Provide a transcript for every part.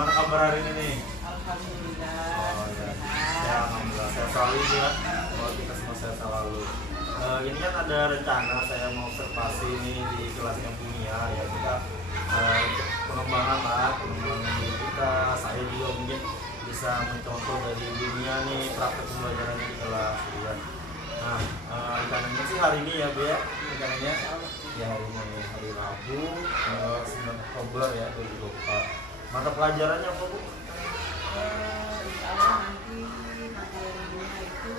Gimana kabar hari ini nih? Alhamdulillah. Oh ya, ya alhamdulillah sehat selalu ya. Kalau kita semua sehat selalu. Ini kan ada rencana saya mau observasi ini di kelas yang kimia ya kita untuk pengembangan lah, pengembangan diri kita. Saya juga mungkin bisa mencontoh dari dunia nih praktek pembelajaran di kelas ya. Nah, rencananya sih hari ini ya Bu ya, rencananya ya hari ini hari Rabu 9 Oktober ya 2024. Mata pelajarannya apa Bu? Insya Allah nanti materinya itu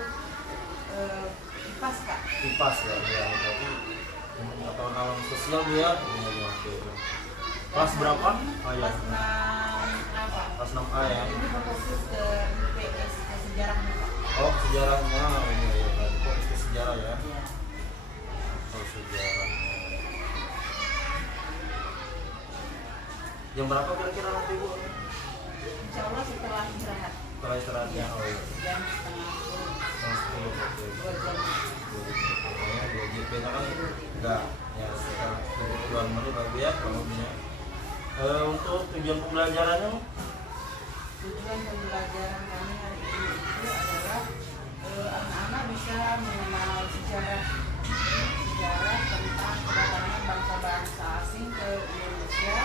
IPAS Kak. IPAS ya, ya berarti pengetahuan alam sosial Bu ya. Iya, oke. Kelas berapa? Oh ya. Kelas 6A Pak. Kelas 6A ya. Ini berfokus ke IPS, ke sejarahnya Pak. Oh sejarahnya, iya ya, berarti fokus ke sejarah ya. Iya. Oh sejarah. Jam berapa kira-kira nanti Bu? Insya Allah setelah istirahat. Setelah istirahatnya, oh iya. Jam setengah 10. Jam 10, oke. 2 jam. Pokoknya 2 JP kan enggak ya sekitar 20-an menit lagi ya kalau lebihnya. Untuk tujuan pembelajarannya Bu? Tujuan pembelajaran kami hari ini itu adalah anak-anak bisa mengenal sejarah tentang kedatangan bangsa-bangsa asing ke Indonesia.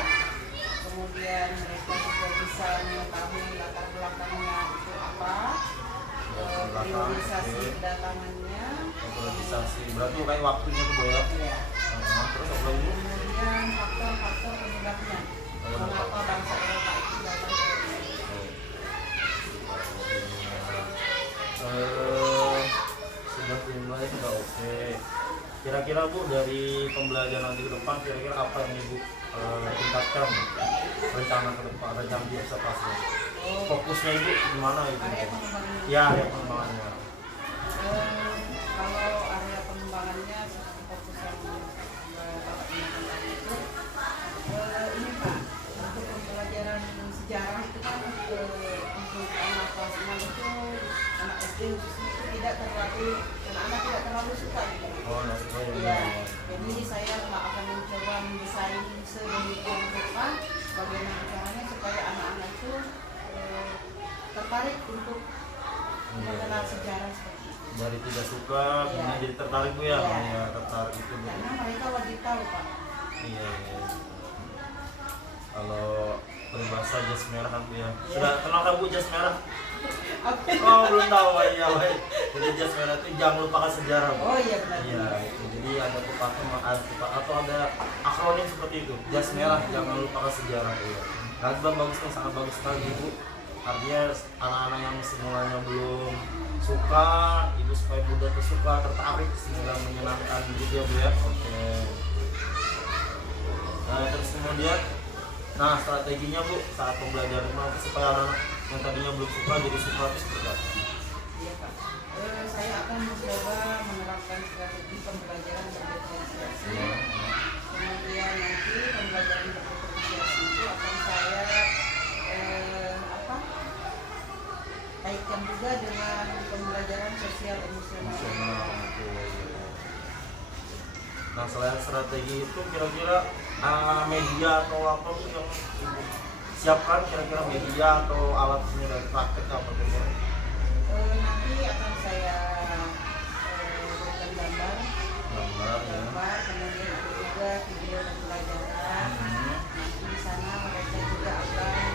Kemudian mereka juga bisa mengetahui latar belakangnya itu apa, priorisasi kedatangannya, Organisasi berarti kayak waktunya tuh Bu ya. ya. Terus apa lagi? Kemudian faktor-faktor penyebabnya mengapa bangsa Eropa itu datang ke Indonesia. Sudah dimulai sudah oke. Kira-kira Bu dari pembelajaran nanti ke depan kira-kira apa yang Ibu tingkatkan rencana ke depan, rencana di observasi? Fokusnya Ibu gimana itu? Area pengembangannya. Ya, area pengembangannya. Kalau area pengembangannya seperti fokus yang Bapak ingatkan tadi itu ini Pak, untuk pembelajaran sejarah itu kan untuk anak kelas 6 itu, anak SD khususnya itu tidak terlalu, anak-anak tidak terlalu suka gitu. Oh, nggak suka ya. Iya, jadi saya akan mencoba mendesain sedemikian rupa bagaimana caranya supaya anak-anak itu tertarik untuk mengenal sejarah seperti itu. Dari tidak suka, Iya. kemudian jadi tertarik Bu ya? Iya. Ya, tertarik itu Bu. Karena mereka wajib tahu Pak. Iya, iya. Kalau peribahasa jas merah kan Bu ya. Iya. Sudah kenal kan Bu jas merah? Apa? Oh belum tahu ya. Jadi jas merah itu jangan lupakan sejarah Bu. Oh iya benar. Iya, itu. Jadi ada pepatah atau ada akronim seperti itu. Jas merah jangan lupakan sejarah ya. Kalian bagus nih, sangat bagus sekali Bu. Artinya anak-anak yang semulanya belum suka, itu supaya mudah tersuka, tertarik sehingga menyenangkan gitu ya Bu ya. Oke. Nah, terus kemudian strateginya Bu saat pembelajaran nanti supaya anak-anak yang tadinya belum suka jadi suka itu seperti apa? Iya Pak. Saya akan mencoba menerapkan strategi pembelajaran berdiferensiasi. Kemudian nanti pembelajaran berdiferensiasi itu akan saya kaitkan juga dengan pembelajaran sosial emosional. Nah selain strategi itu kira-kira media atau apa tuh yang Ibu siapkan, kira-kira media atau alatnya dari praktek apa kira-kira? Nanti akan saya berikan gambar, Ya. kemudian ada juga video pembelajaran. Nanti di sana mereka juga akan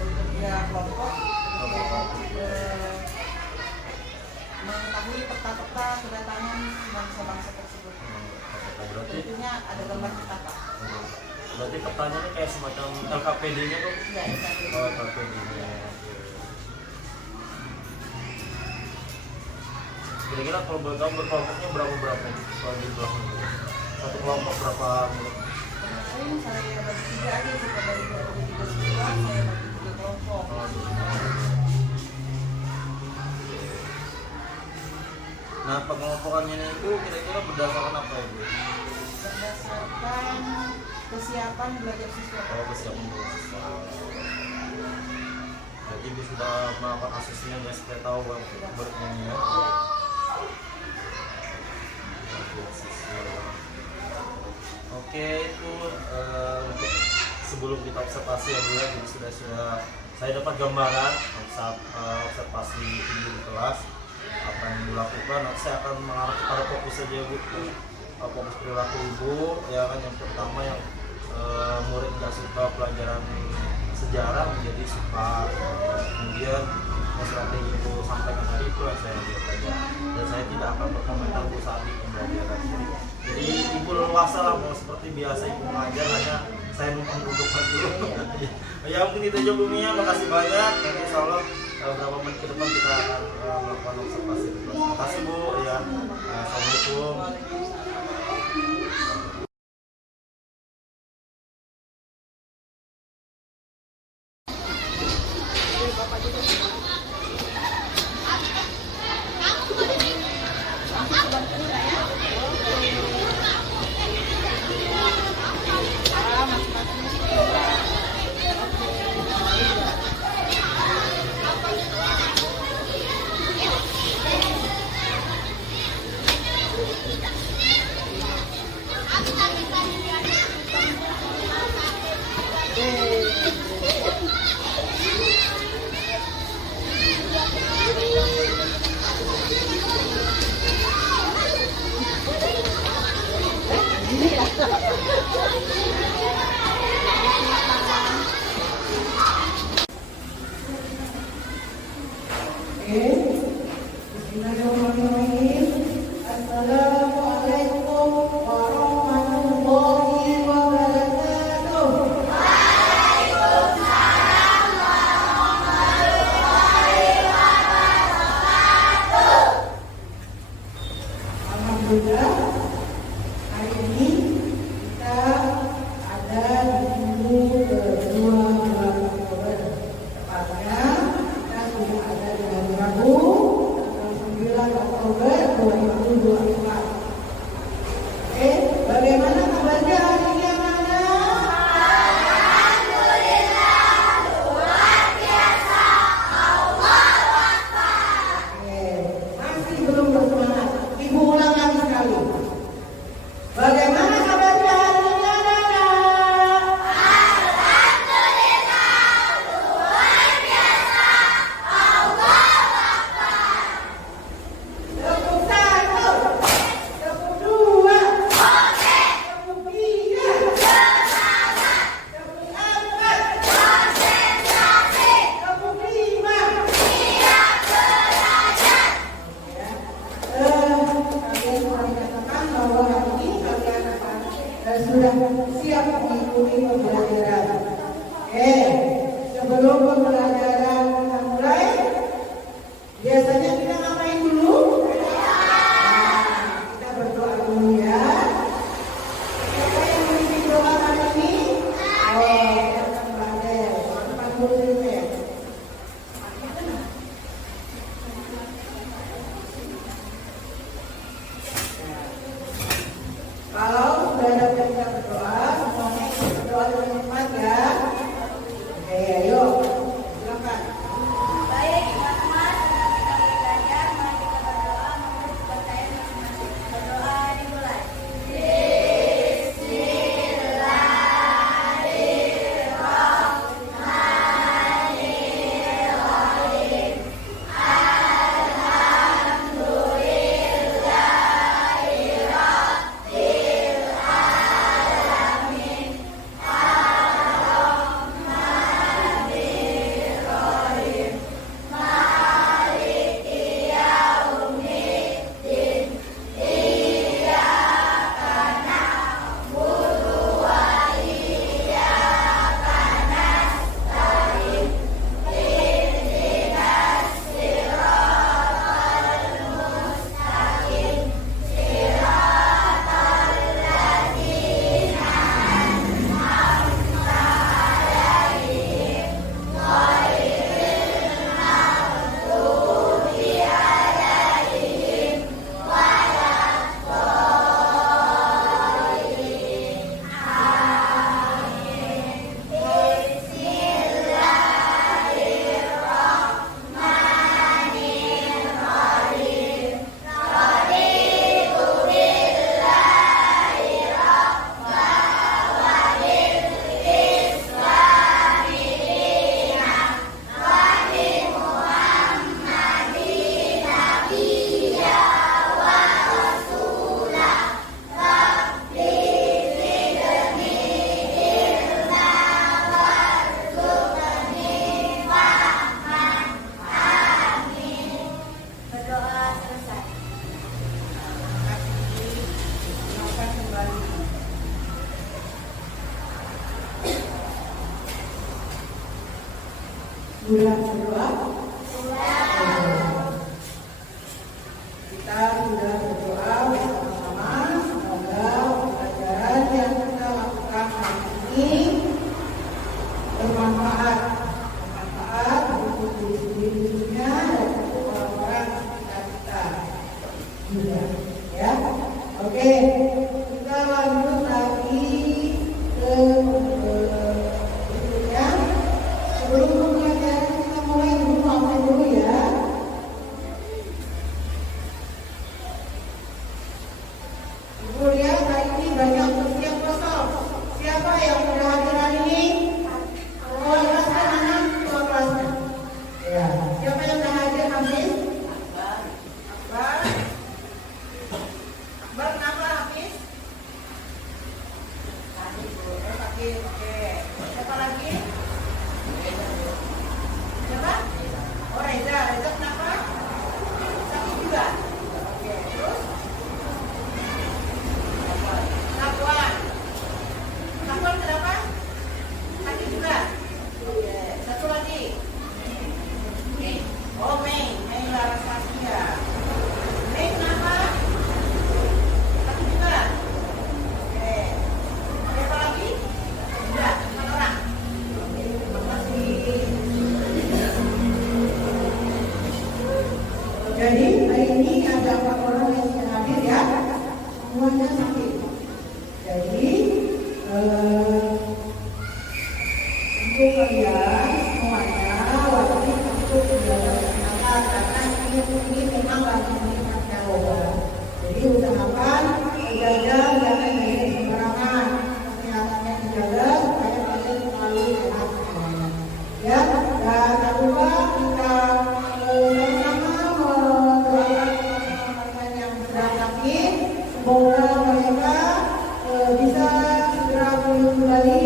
bekerja kelompok mengetahui peta-peta kedatangan bangsa-bangsa tersebut. Berarti Tentunya ada gambar peta Pak. berarti pertanyaannya kayak semacam LKPD-nya tuh? Iya, LKPD. Oh LKPD-nya. Kira-kira kalau boleh tahu berkelompoknya berapa kalau di belakang? Satu kelompok berapa murid? Kemarin saya bagi 3 aja sih, dari 2003 siswa saya bagi 3 kelompok. Nah pengelompokannya itu kira-kira berdasarkan apa ya Bu? Berdasarkan kesiapan belajar siswa. Oh kesiapan siswa. Jadi Ibu sudah melakukan asesmen ya supaya tahu berikutnya ya. Oke itu untuk sebelum kita observasi ya Bu ya, jadi sudah saya dapat gambaran saat observasi Ibu di kelas apa yang Ibu lakukan. Nanti saya akan mengarah kepada fokus saja Bu, fokus perilaku Ibu ya kan. Yang pertama yang murid nggak suka pelajaran sejarah menjadi suka, kemudian strategi Ibu sampaikan tadi itu yang saya lihat aja, dan saya tidak akan berkomentar Bu saat di pembelajaran. Jadi Ibu leluasa lah mau seperti biasa Ibu mengajar, hanya saya numpang duduk dulu. Ya mungkin itu aja Bu Mia, makasih banyak. Dan insya Allah beberapa menit ke depan kita akan melakukan observasi. Terima kasih Bu ya. Assalamualaikum. Bismillahirrahmanirrahim. Assalamualaikum warahmatullahi wabarakatuh. Alhamdulillah, hari ini kita Sudah berdoa? Kita sudah berdoa bersama-sama. Semoga pelajaran yang kita lakukan hari ini bermanfaat untuk diri sendirinya dan untuk orang-orang sekitar kita juga, ya. Oke, kita lanjut lagi ke berikutnya. Sebelum pembelajaran kita mulai dulu ya. Ibu lihat hari ini banyak kursi yang kosong. Siapa yang sudah hadir hari ini? Oh, kelasnya mana? Ketua kelasnya. Ya. Siapa yang sudah hadir habis? Akbar. Akbar kenapa habis? Sakit. Oke. Siapa lagi? Siapa? Oh, Reza. Reza kenapa? Sakit juga. Oke. Terus? Sapuan. Sapuan kenapa? Sakit juga. Oke. Satu lagi. Oh, Mei Larasasya. Mei kenapa? Sakit juga. Oke. Siapa lagi? Tidak. 4 orang. Oke. Terima kasih. Jadi hari ini ada 4 orang yang sudah hadir ya. Semuanya sakit. Jadi untuk kalian semuanya wajib untuk belajar kesehatan karena ini memang lagi meningkatnya wabah. Jadi usahakan menjaga jangan main sembarangan, kesehatannya dijaga supaya kalian selalu sehat semuanya. Ya, dan tak lupa kita sama-sama mendoakan teman-teman yang sedang sakit. Semoga mereka bisa segera pulih kembali,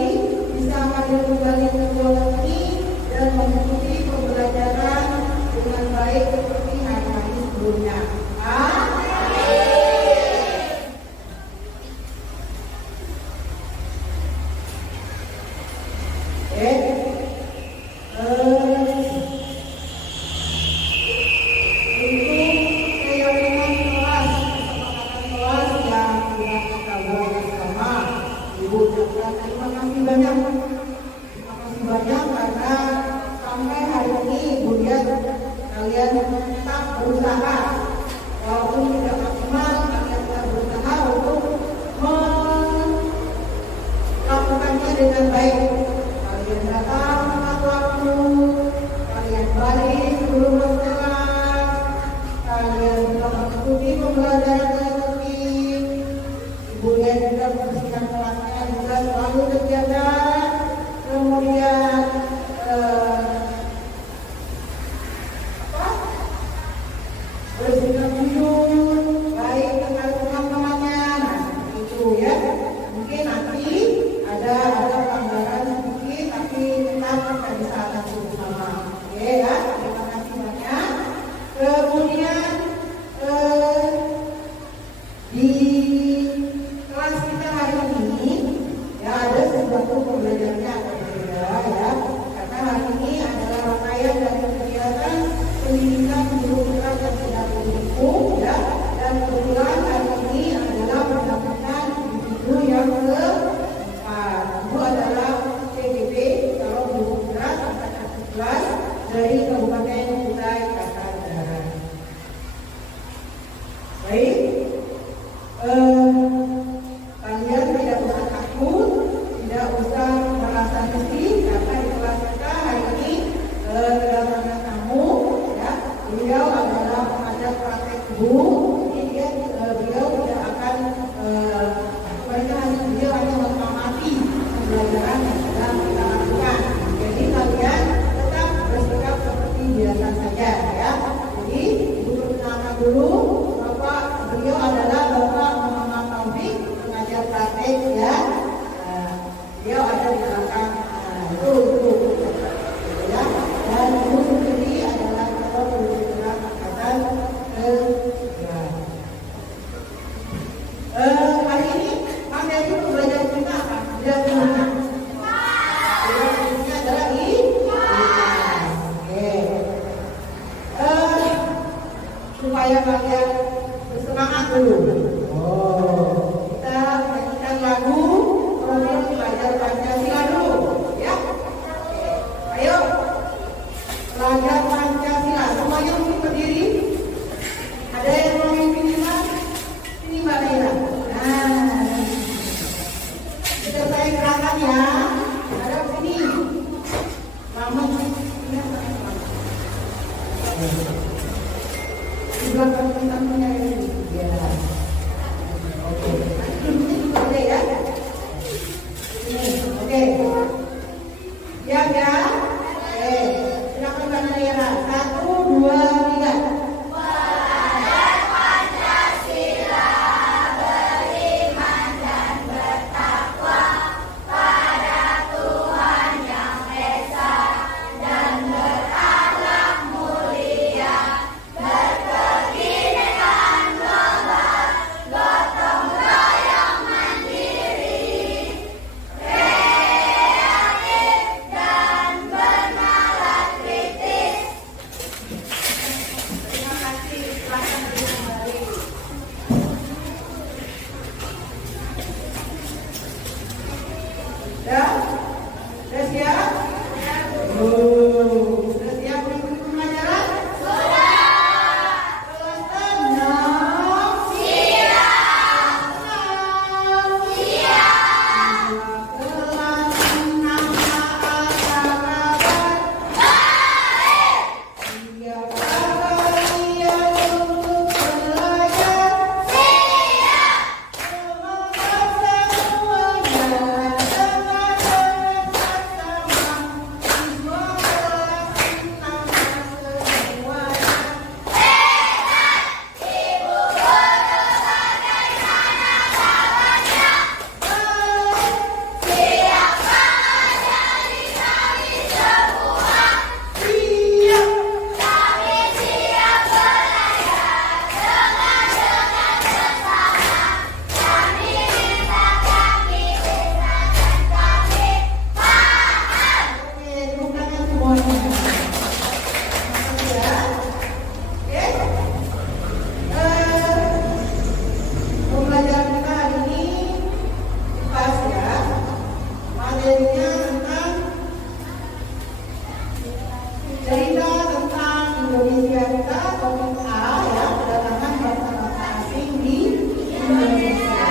bisa hadir kembali ke sekolah ini dan mengikuti pembelajaran dengan baik seperti hari-hari sebelumnya. Kalian tetap berusaha, walaupun tidak maksimal, kalian tetap berusaha untuk melakukannya dengan baik. Kalian datang tepat waktu, kalian balik sebelum kelas, kalian tetap mengikuti pembelajaran dengan tertib. Ibu yang juga membersihkan kelasnya juga selalu terjaga. Kemudian bersikap jujur, baik dengan teman-temannya, itu ya. Mungkin nanti ada pelanggaran sedikit, tapi tetap kita bisa atasi bersama. Oke ya, terima kasih banyak. Kemudian kalian bersemangat dulu. Oh, kita nyanyikan lagu program belajar Pancasila dulu, ya. Ayo, belajar Pancasila. Semuanya mungkin berdiri. Ada yang mau memimpin ini Mbak Naila. Nah, kita saya gerakan ya. Ada sini. Mama ini apa? Di belakang teman-temannya ini. Ya. Oke. Ini boleh ya. Ini, oke. Ya. Oke. Silakan Mbak Naila. 1, 2, 3. Sudah siap? Sudah siap mengikuti pembelajaran? Kelas 6 siap. Kelas 6 siapkah kalian untuk belajar? Semoga semuanya cerita tentang Indonesia kita, topik A ya, kedatangan bangsa-bangsa asing di Indonesia.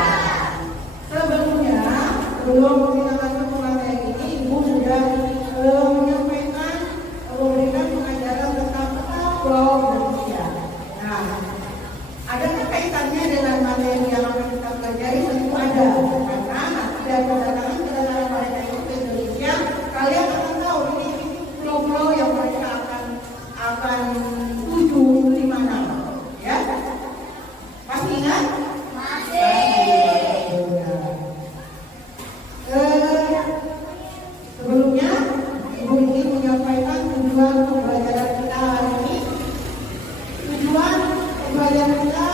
Sebelumnya, sebelum kita masuk ke materi ini, Ibu sudah menyampaikan, memberikan pengajaran tentang Pulau Indonesia. Nah, adakah kaitannya dengan materi yang akan kita pelajari? Tentu ada, karena nanti dari kedatangan mereka itu ke Indonesia, kalian akan tahu ini pulau-pulau yang mereka akan tuju di mana, ya? Masih ingat? Masih. Sebelumnya, Ibu ingin menyampaikan tujuan pembelajaran kita hari ini. Tujuan pembelajaran kita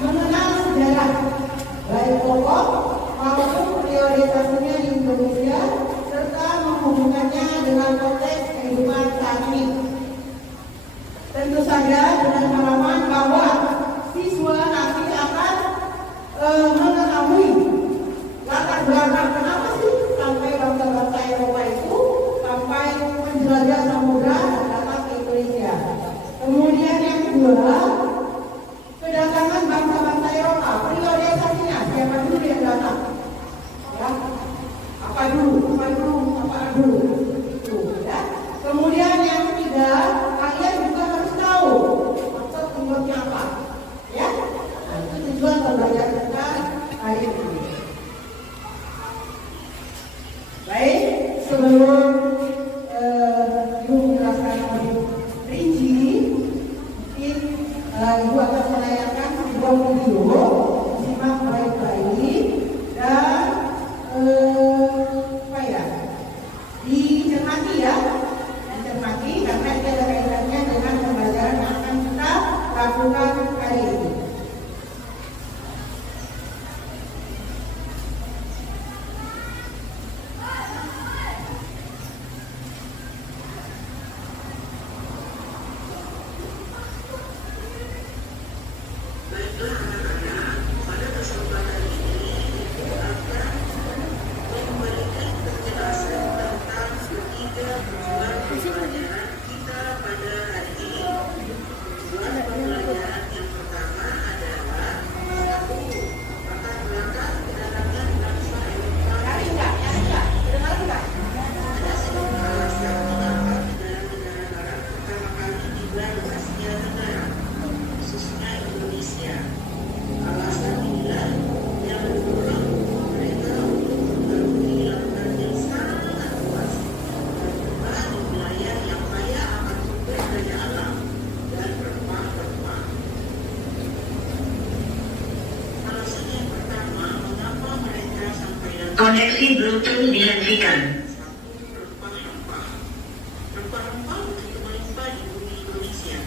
mengenal sejarah, baik pokok maupun prioritasinya di Indonesia, serta menghubungkannya dengan konteks kehidupan saat ini. Tentu saja dengan harapan bahwa siswa nanti akan mengetahui latar belakang kenapa sih sampai bangsa-bangsa Eropa itu sampai menjelajah samudra dan datang ke Indonesia. Kemudian yang kedua, kedatangan bangsa-bangsa Eropa, priorisasinya siapa dulu yang datang? Ya, apa dulu? Itu, ya. Kemudian yang ketiga, kalian juga harus tahu maksud tujuannya apa, ya. Nah, itu tujuan pembelajaran kita hari ini. Baik, sebelum Ibu menjelaskan lebih rinci, mungkin Ibu akan menayangkan sebuah video, simak baik-baik dan dicermati ya, karena ini ada kaitannya dengan pembelajaran yang akan kita lakukan hari ini. Koneksi Bluetooth dihentikan. Rempah-rempah begitu melimpah di bumi Indonesia.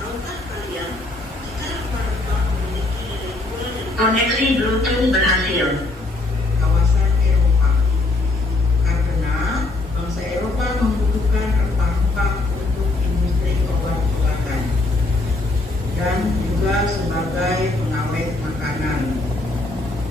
Tahukah kalian jika rempah-rempah memiliki nilai jual dan Koneksi Bluetooth berhasil. kawasan Eropa? Karena bangsa Eropa membutuhkan rempah-rempah untuk industri obat-obatan dan juga sebagai pengawet makanan.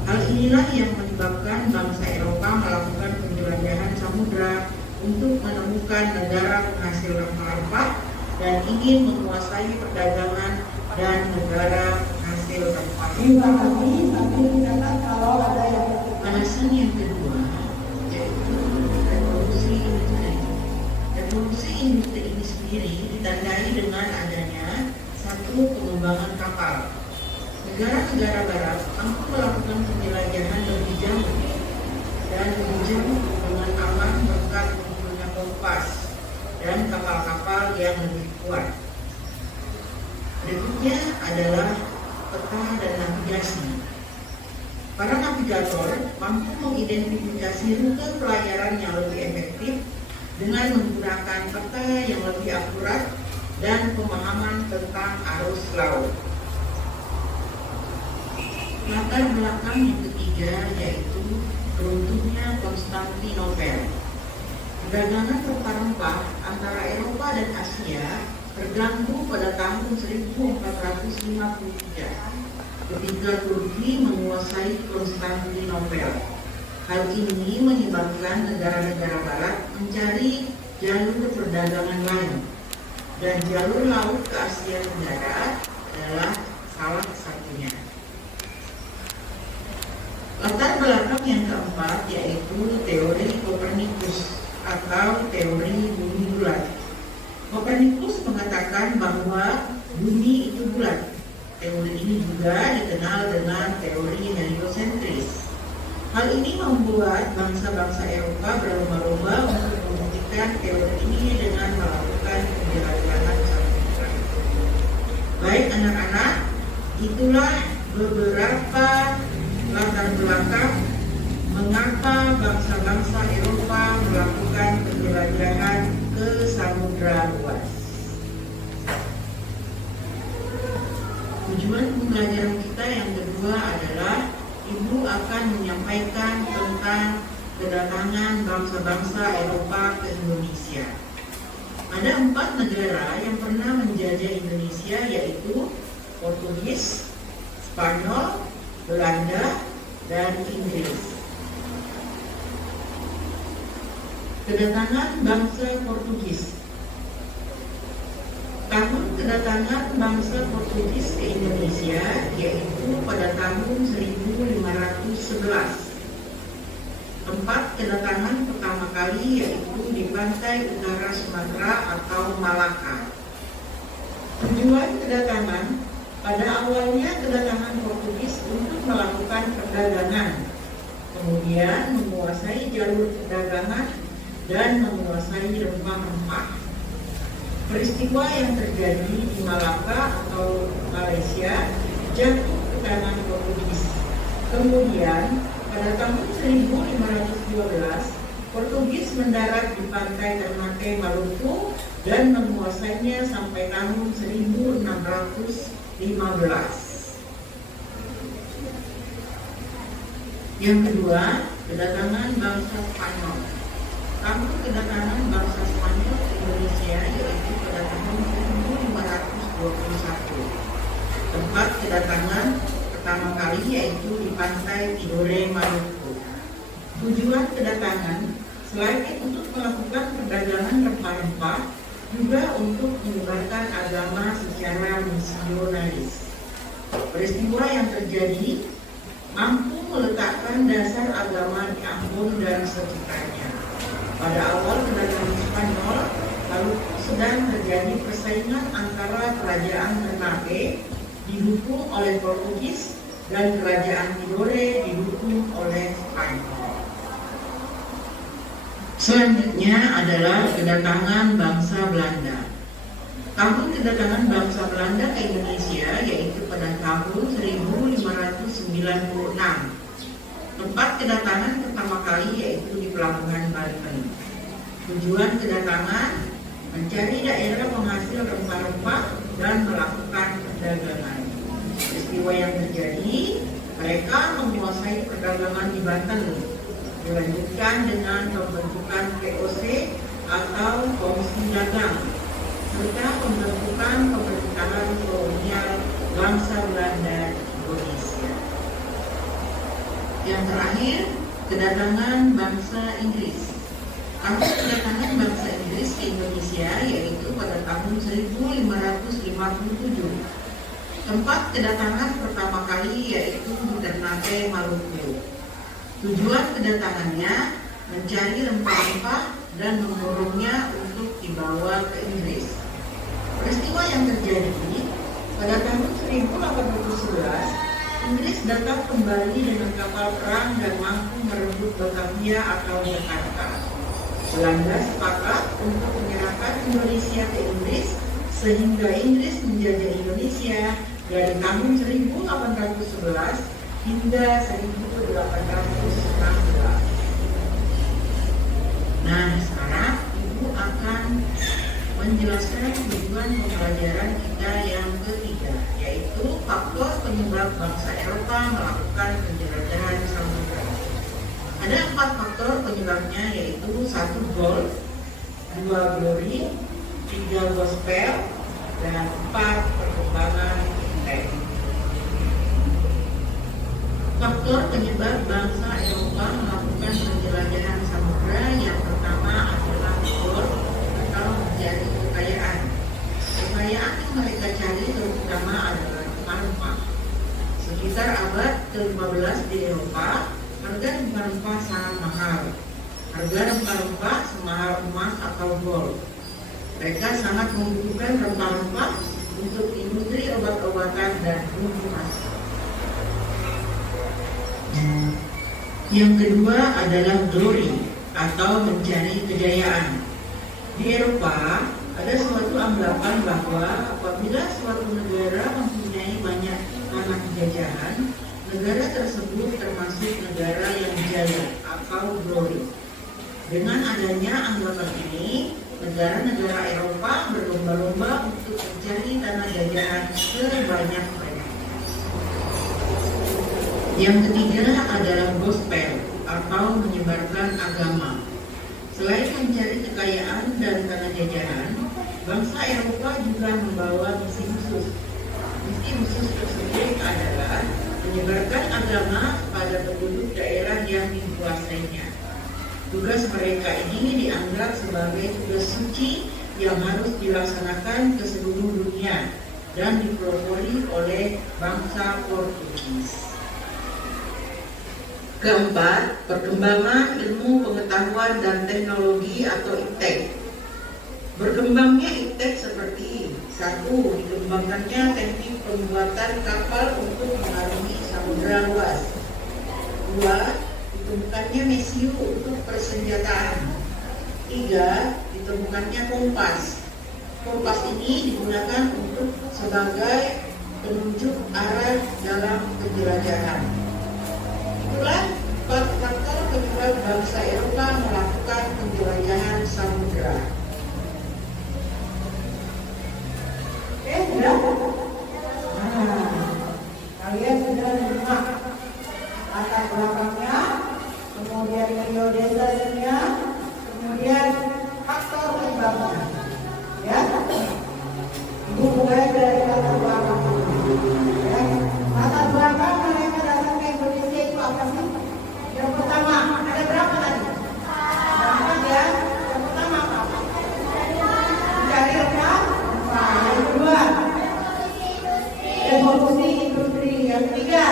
Hal inilah yang menyebabkan bangsa Eropa melakukan penjelajahan samudra untuk menemukan negara penghasil rempah-rempah dan ingin menguasai perdagangan dan negara penghasil rempah-rempah. Alasan yang kedua yaitu revolusi industri. Revolusi industri ini sendiri ditandai dengan adanya satu pengembangan kapal. Negara-negara barat mampu melakukan penjelajahan lebih jauh dan lebih jauh dengan aman berkat munculnya kompas dan kapal-kapal yang lebih kuat. Berikutnya adalah peta dan navigasi. Para navigator mampu mengidentifikasi rute pelayaran yang lebih efektif dengan menggunakan peta yang lebih akurat dan pemahaman tentang arus laut. Latar belakang yang ketiga yaitu runtuhnya Konstantinopel. Perdagangan rempah-rempah antara Eropa dan Asia terganggu pada tahun 1453 ketika Turki menguasai Konstantinopel. Hal ini menyebabkan negara-negara barat mencari jalur perdagangan lain, dan jalur laut ke Asia Tenggara adalah salah satunya. Latar belakang yang keempat yaitu teori Kopernikus atau teori bumi bulat. Kopernikus mengatakan bahwa bumi itu bulat. Teori ini juga dikenal dengan teori heliosentris. Hal ini membuat bangsa-bangsa Eropa berlomba-lomba untuk membuktikan teori ini dengan melakukan penjelajahan samudra. Baik anak-anak, itulah beberapa latar belakang mengapa bangsa-bangsa Eropa melakukan penjelajahan ke samudra luas. Tujuan pembelajaran kita yang kedua adalah Ibu akan menyampaikan tentang kedatangan bangsa-bangsa Eropa ke Indonesia. Ada 4 negara yang pernah menjajah Indonesia, yaitu Portugis, Spanyol, Belanda, dan Inggris. Kedatangan bangsa Portugis. Tahun kedatangan bangsa Portugis ke Indonesia yaitu pada tahun 1511. Tempat kedatangan pertama kali yaitu di pantai utara Sumatera atau Malaka. Tujuan kedatangan, pada awalnya kedatangan Portugis untuk melakukan perdagangan, kemudian menguasai jalur perdagangan dan menguasai rempah-rempah. Peristiwa yang terjadi di Malaka atau Malaysia jatuh ke tangan Portugis. Kemudian pada tahun 1512 Portugis mendarat di pantai Ternate Maluku dan menguasainya sampai tahun 1615. Yang kedua, kedatangan bangsa Spanyol. Tahun kedatangan bangsa Spanyol ke Indonesia yaitu pada tahun 1521. Tempat kedatangan pertama kali yaitu di pantai Tidore Maluku. Tujuan kedatangan selain untuk melakukan perdagangan rempah-rempah, juga untuk menyebarkan agama secara misionaris. Peristiwa yang terjadi mampu meletakkan dasar agama di Ambon dan sekitarnya. Pada awal kedatangan Spanyol, Maluku sedang terjadi persaingan antara kerajaan Ternate didukung oleh Portugis dan kerajaan Tidore didukung oleh Spanyol. Selanjutnya adalah kedatangan bangsa Belanda. Tahun kedatangan bangsa Belanda ke Indonesia yaitu pada tahun 1596. Tempat kedatangan pertama kali yaitu di Pelabuhan Banten. Tujuan kedatangan mencari daerah penghasil rempah-rempah dan melakukan perdagangan. Peristiwa yang terjadi, mereka menguasai perdagangan di Banten. Dilanjutkan dengan pembentukan VOC atau Komisi Dagang, serta pembentukan pemerintahan kolonial bangsa Belanda Indonesia. Yang terakhir, kedatangan bangsa Inggris. Kasus kedatangan bangsa Inggris ke Indonesia yaitu pada tahun 1557. Tempat kedatangan pertama kali yaitu di Ternate, Maluku. Tujuan kedatangannya mencari rempah-rempah dan memborongnya untuk dibawa ke Inggris. Peristiwa yang terjadi pada tahun 1811, Inggris datang kembali dengan kapal perang dan mampu merebut Batavia atau Jakarta. Belanda sepakat untuk menyerahkan Indonesia ke Inggris sehingga Inggris menjajah Indonesia dari tahun 1811 hingga 1816. Nah, sekarang Ibu akan menjelaskan tujuan pembelajaran kita yang ketiga, yaitu faktor penyebab bangsa Eropa melakukan penjelajahan samudera. Ada 4 faktor penyebabnya, yaitu 1 gold, 2 glory, 3 gospel, dan 4 perkembangan intelek. Faktor penyebab bangsa Eropa melakukan penjelajahan samudera yang pertama adalah gold atau mencari kekayaan. Kekayaan yang mereka cari terutama adalah rempah-rempah. Sekitar abad ke-15 di Eropa, harga rempah-rempah sangat mahal. Harga rempah-rempah semahal emas atau gold. Mereka sangat membutuhkan rempah-rempah untuk industri obat-obatan dan bumbu masak. Yang kedua adalah glory atau mencari kejayaan. Di Eropa ada suatu anggapan bahwa apabila suatu negara mempunyai banyak tanah jajahan, negara tersebut termasuk negara yang jaya atau glory. Dengan adanya anggapan ini, negara-negara Eropa berlomba-lomba untuk mencari tanah jajahan sebanyak-banyaknya. Yang ketiga adalah gospel atau menyebarkan agama. Selain mencari kekayaan dan tanah jajahan, bangsa Eropa juga membawa misi khusus. Misi khusus tersebut adalah menyebarkan agama pada penduduk daerah yang dikuasainya. Tugas mereka ini dianggap sebagai tugas suci yang harus dilaksanakan ke seluruh dunia dan dipelopori oleh bangsa Portugis. Keempat, perkembangan ilmu pengetahuan dan teknologi atau iptek. Berkembangnya iptek seperti 1. Dikembangkannya teknik pembuatan kapal untuk mengarungi samudera luas. 2. Ditemukannya mesiu untuk persenjataan. 3. Ditemukannya kompas. Kompas ini digunakan untuk sebagai penunjuk arah dalam penjelajahan. Itulah 4 faktor penyebab bangsa Eropa melakukan penjelajahan samudera. Oke, sudah? Nah, kalian sudah menyimak latar belakangnya, kemudian geodesanya, kemudian faktor penyebabnya. Ya, Ibu mulai dari latar belakang. Ya, latar belakang mereka datang ke Indonesia itu apa sih? Yang pertama, ada berapa tadi? Berapa ya? Yang pertama apa? Mencari rempah. Yang kedua, revolusi industri. Yang ketiga,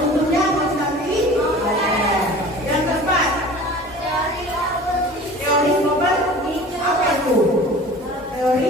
untungnya konservasi. Yang keempat, teori global. Apa itu? Teori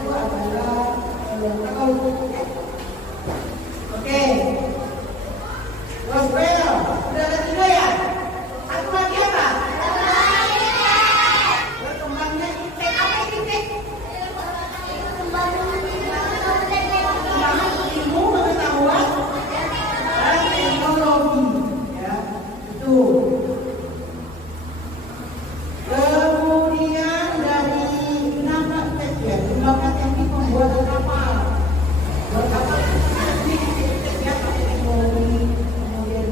itu adalah teknologi. Oke. Roswell, udah ada 3 ya? Satu lagi apa? Berkembangnya iptek, apa iptek? Perkembangan ilmu pengetahuan dan teknologi, ya itu. Kemudian dari nama iptek ya, menggunakan teknik pembuatan kapal. Buat kapal teknik iptek ya, pakai teknologi, kemudian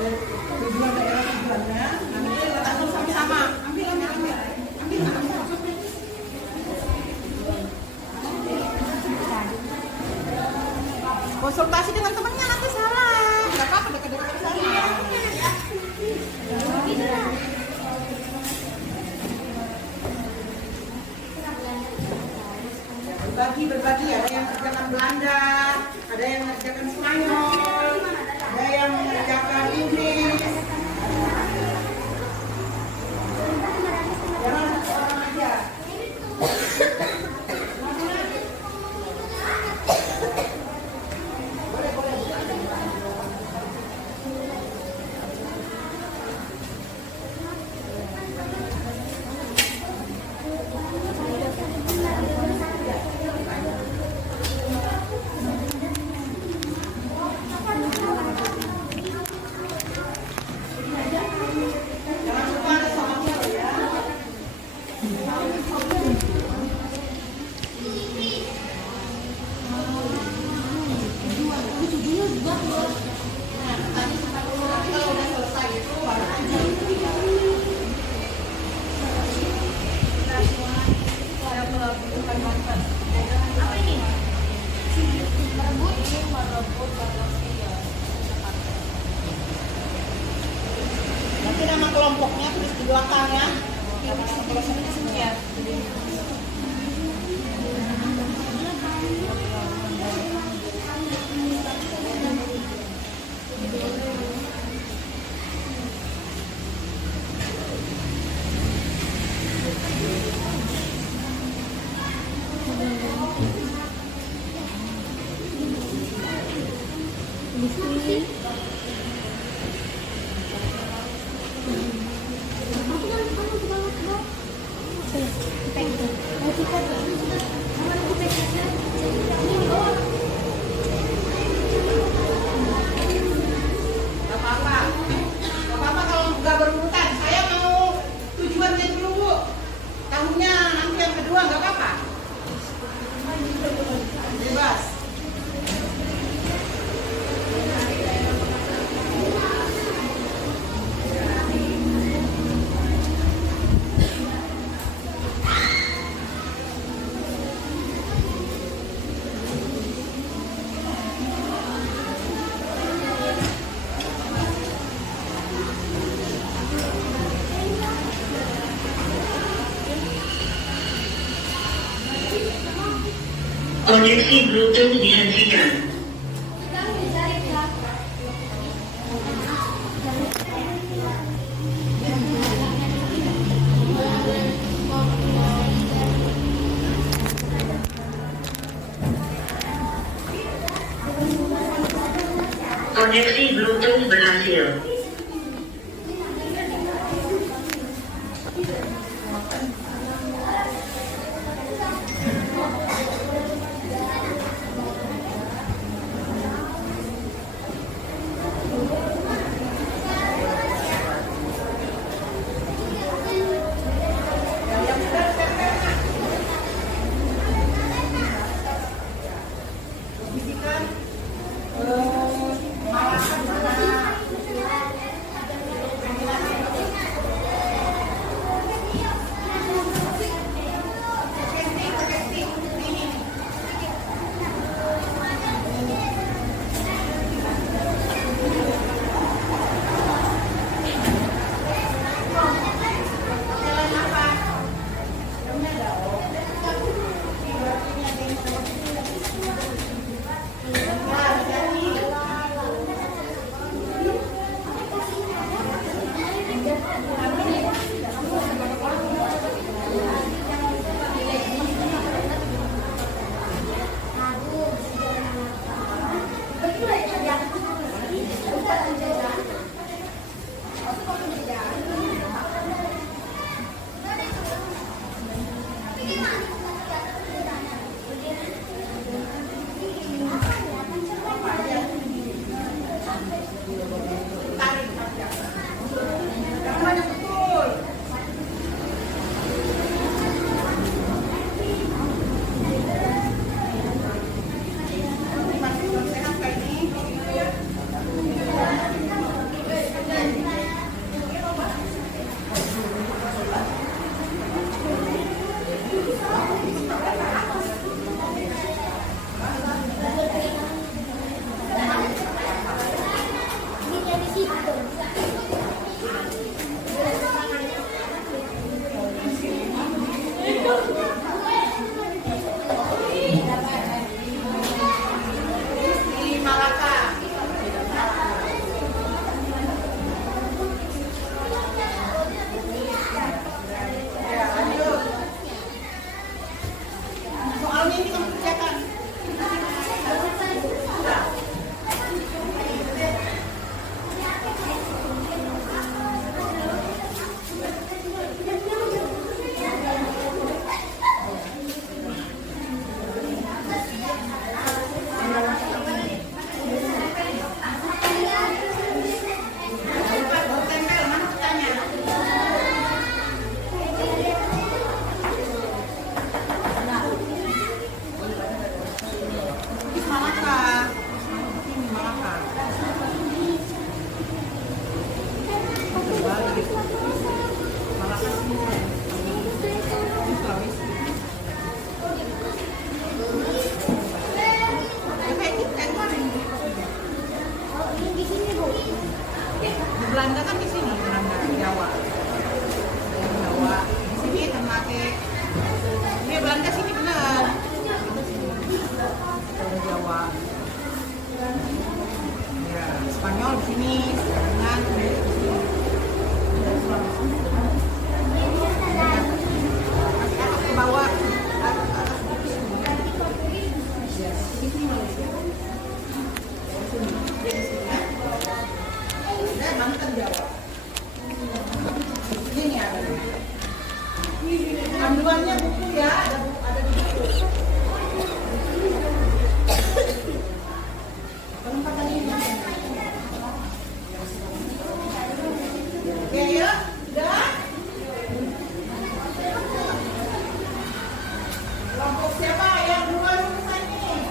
tujuan daerah tujuannya, nanti letakkan sama-sama. Ambil. Konsultasi dengan temannya nanti salah. Nggak apa-apa, dekat-dekat saja. Berbagi, ada yang mengerjakan Belanda, ada yang mengerjakan Spanyol, ada yang mengerjakan Inggris. Jangan satu orang aja. Jangan lupa ada soalnya loh ya. Kalau udah selesai itu baru aja. Apa ini? Merebut Nanti nama kelompoknya tulis di belakang ya. Kalau sini di sini ya. Gak apa-apa kalau nggak berurutan. Saya mau tujuannya dulu Bu. Tahunnya nanti yang kedua nggak apa-apa. Bebas. Koneksi Bluetooth dihentikan. Koneksi Bluetooth berhasil. Bisikan malahan mana Nah, jadi kumis, tangan, atas ke bawah, atas kupis semua. Ini Malaysia. Jadi sini ya. Saya Banten Jawa. Ini ada. Panduannya buku ya, ada di buku. Penempatan ini. Oke ya, udah. Kelompok siapa yang duluan selesai nih?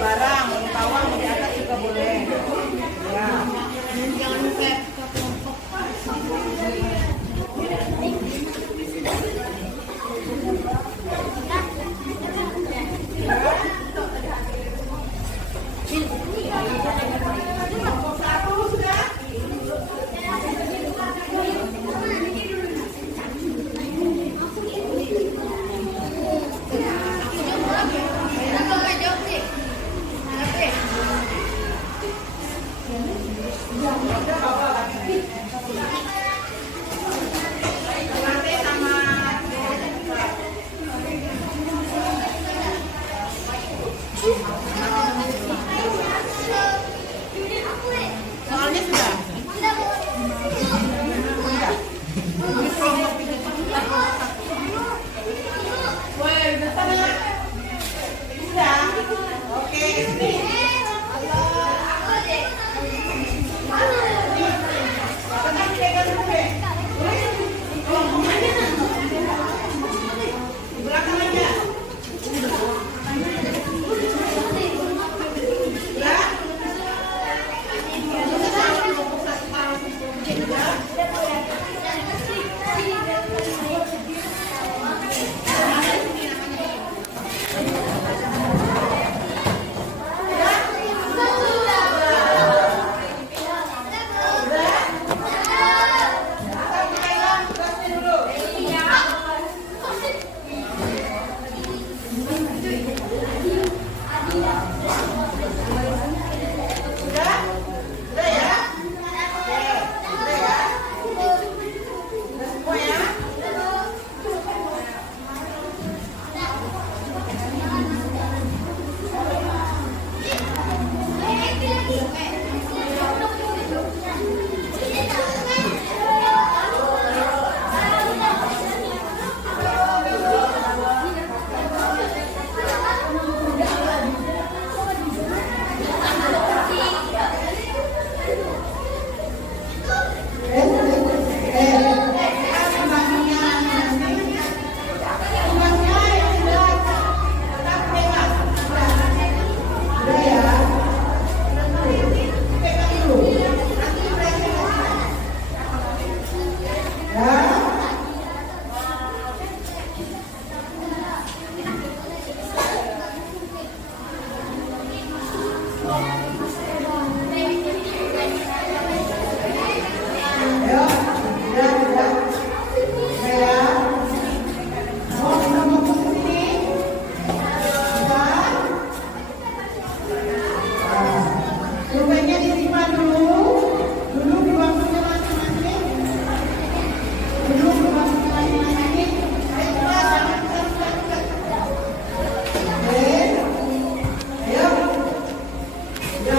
Barang, bawang di atas juga boleh. Ya. Jangan lupa ke kelompok. Kelompok satu sudah. Latte sama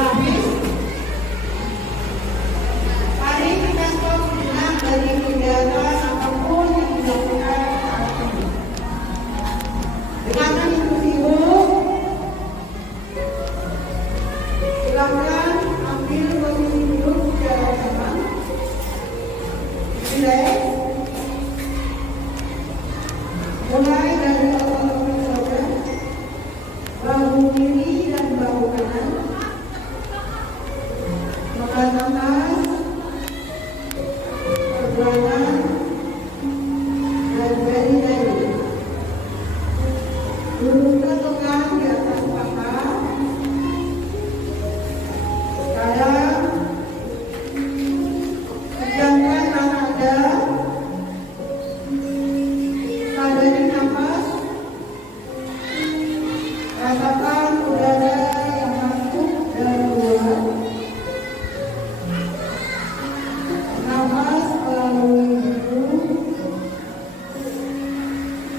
habis. Mari kita stop sejenak dari kegiatan apapun yang dilakukan saat ini. Dengarkan ibu-ibu. Silakan ambil posisi duduk secara tenang. Relax. Mulai dari otot saja. Bahu kiri dan bahu kanan. Makan napas. Perlahan. Dan jari-jari. Dudukkan tangan di atas paha. Sekarang pegangkan nada, sadari nafas, rasakan udara yang masuk dan keluar. Nafas melalui hidung,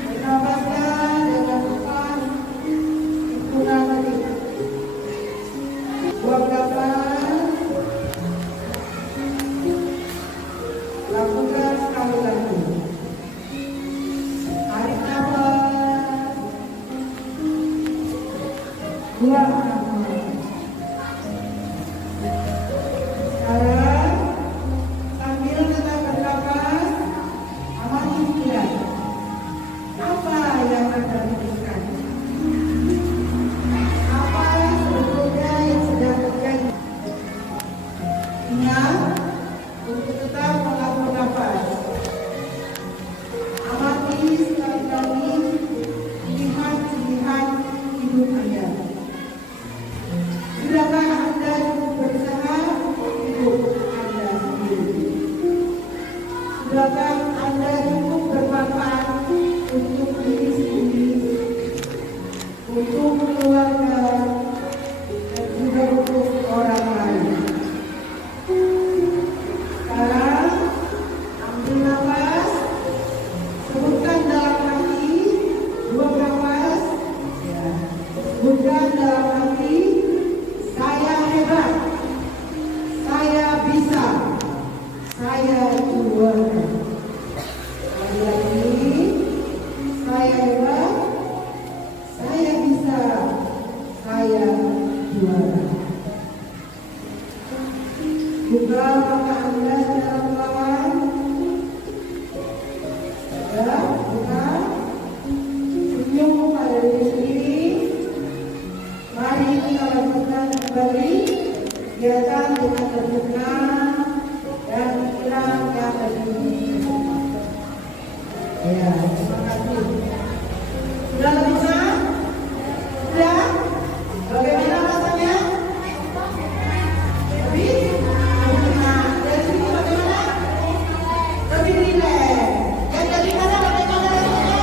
bernafaslah dengan depan hitungan detik. Buang nafas. Lakukan sekali lagi. Tarik nafas. Buang nafas. Sekarang sambil kita bernafas, amati pikiran. Apa yang Anda pikirkan? Apa sebetulnya yang sedang terjadi? Ingat untuk tetap mengatur nafas. Amati sekali-kali pilihan-pilihan hidup Anda. Sudahkah Anda cukup berusaha untuk hidup Anda sendiri? Sudahkah Anda cukup bermanfaat untuk diri sendiri, untuk keluarga, dan juga untuk orang lain? Sekarang ambil nafas, sebutkan dalam hati, buang nafas, sebutkan dalam hati, saya hebat, saya bisa, saya juara. Lagi-lagi, saya hebat, saya bisa, saya juara. Buka mata Anda secara perlahan. Ya, buka. Senyum pada diri sendiri. Mari kita lakukan kembali kegiatan dengan terbuka dan pikiran yang lebih terbuka. Ya, terima kasih. Sudah bisa? Sudah? Bagaimana rasanya? Lebih? Nah, dari sini bagaimana? Lebih rileks. Yang dari mana bagaimana rasanya?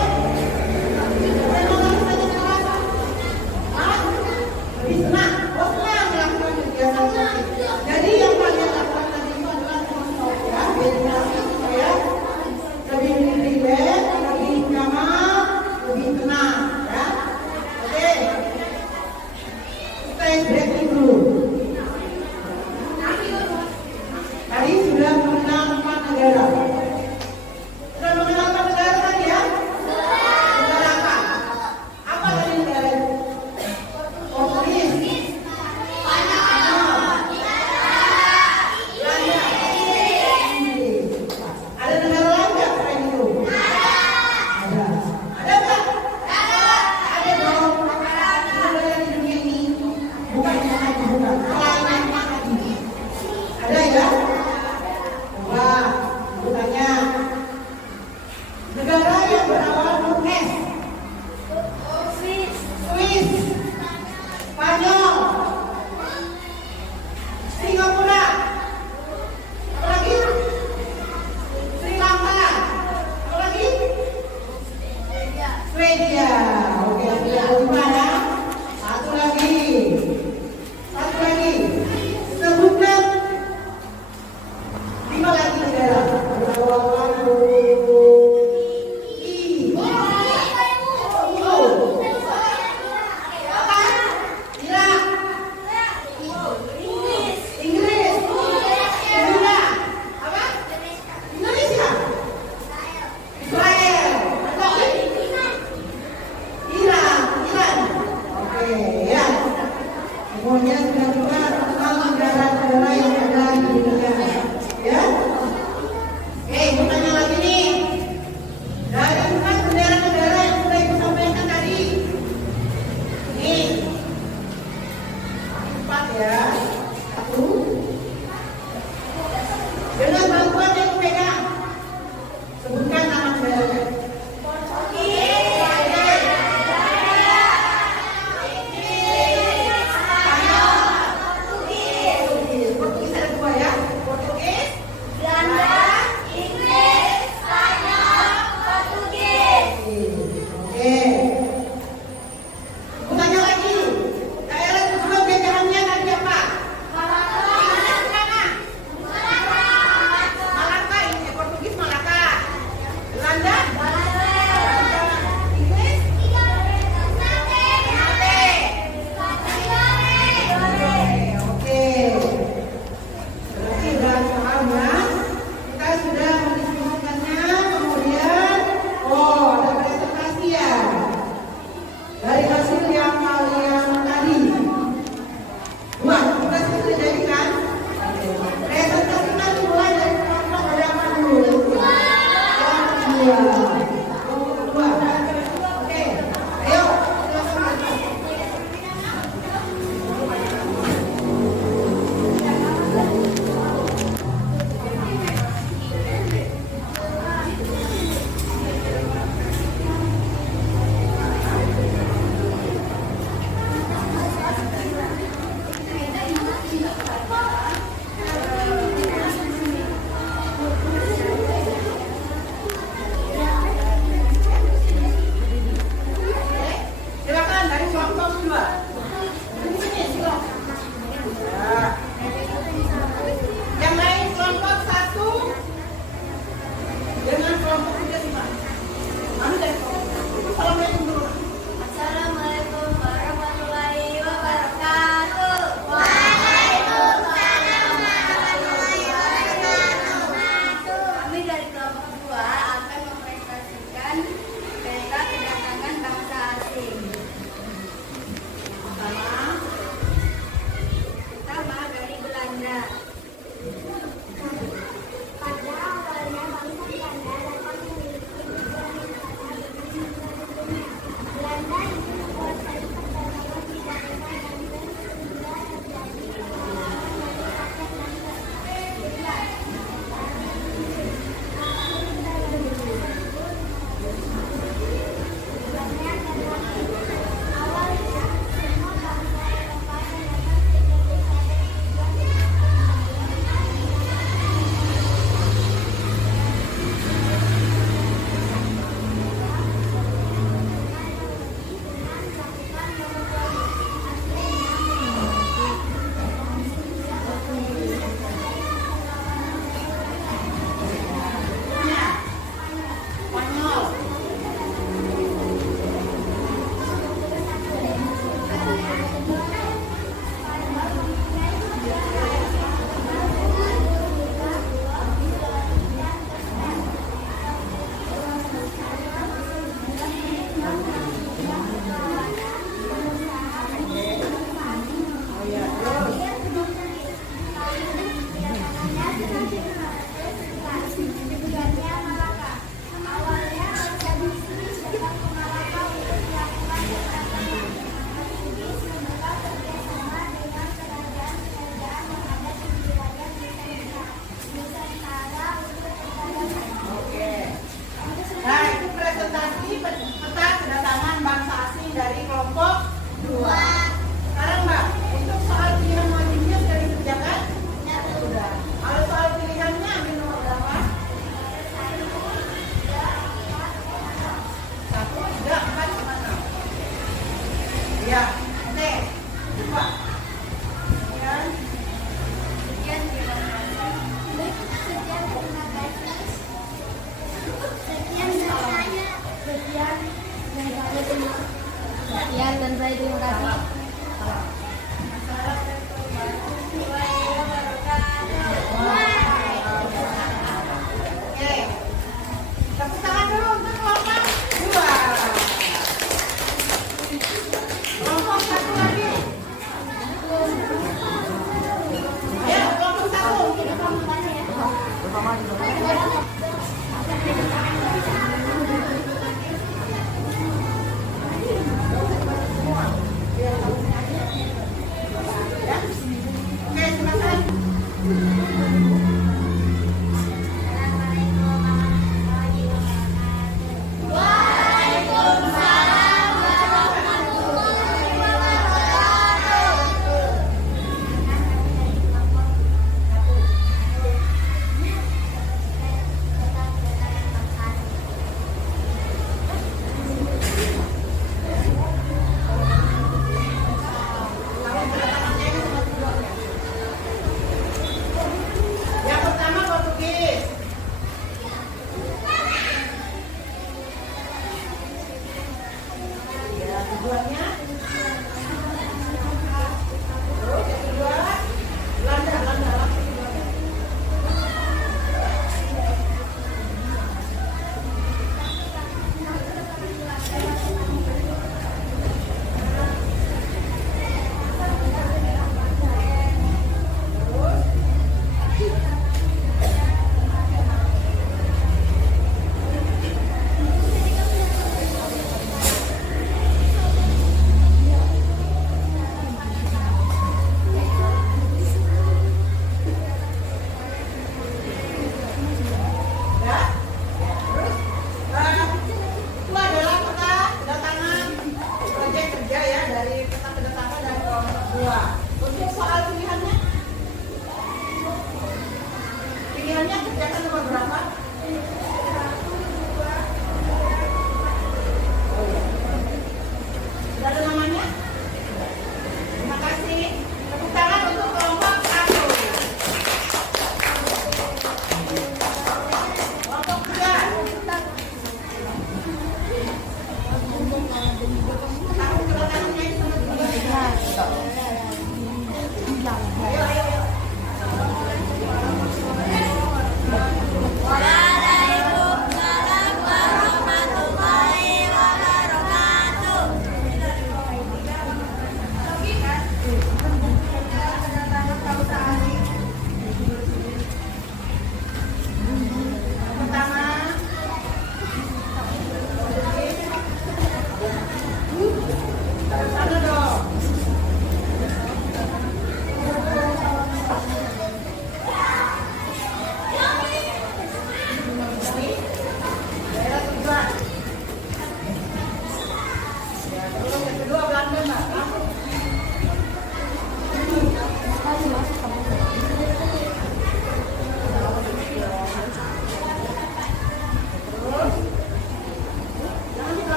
Bagaimana rasanya sekarang? Hah? Lebih senang? Oh, senang melakukan kegiatan ini. Jadi yang kalian lakukan tadi itu adalah ya, meditasi supaya lebih rileks, lebih nyaman, lebih tenang, ya. Oke. Kita break dulu. Tadi sudah mengenal 4 negara. Sudah mengenal 4 negara tadi ya? Negara apa? Apa tadi negara itu? Portugis, Spanyol, Belanda, Inggris. Ada negara lain nggak selain itu? Ada. Ada nggak? Ada dong. Negara di dunia ini bukan hanya bukan selain mana ini? Ada ya? Wah, bertanya. Negara yang berawal huruf S. Swiss, Spanyol, Singapura, apa lagi? Sri Lanka, apa lagi? Swedia. Oke, sudah 5 ya. Satu lagi. juga tentang negara-negara yang ada di dunia. Ya. Oke, bertanya lagi nih. Dari empat negara-negara yang sudah ibu sampaikan tadi. Nih. Empat ya. Satu. Dengan bantuan yang pegang. Sebutkan nama negaranya. Portugis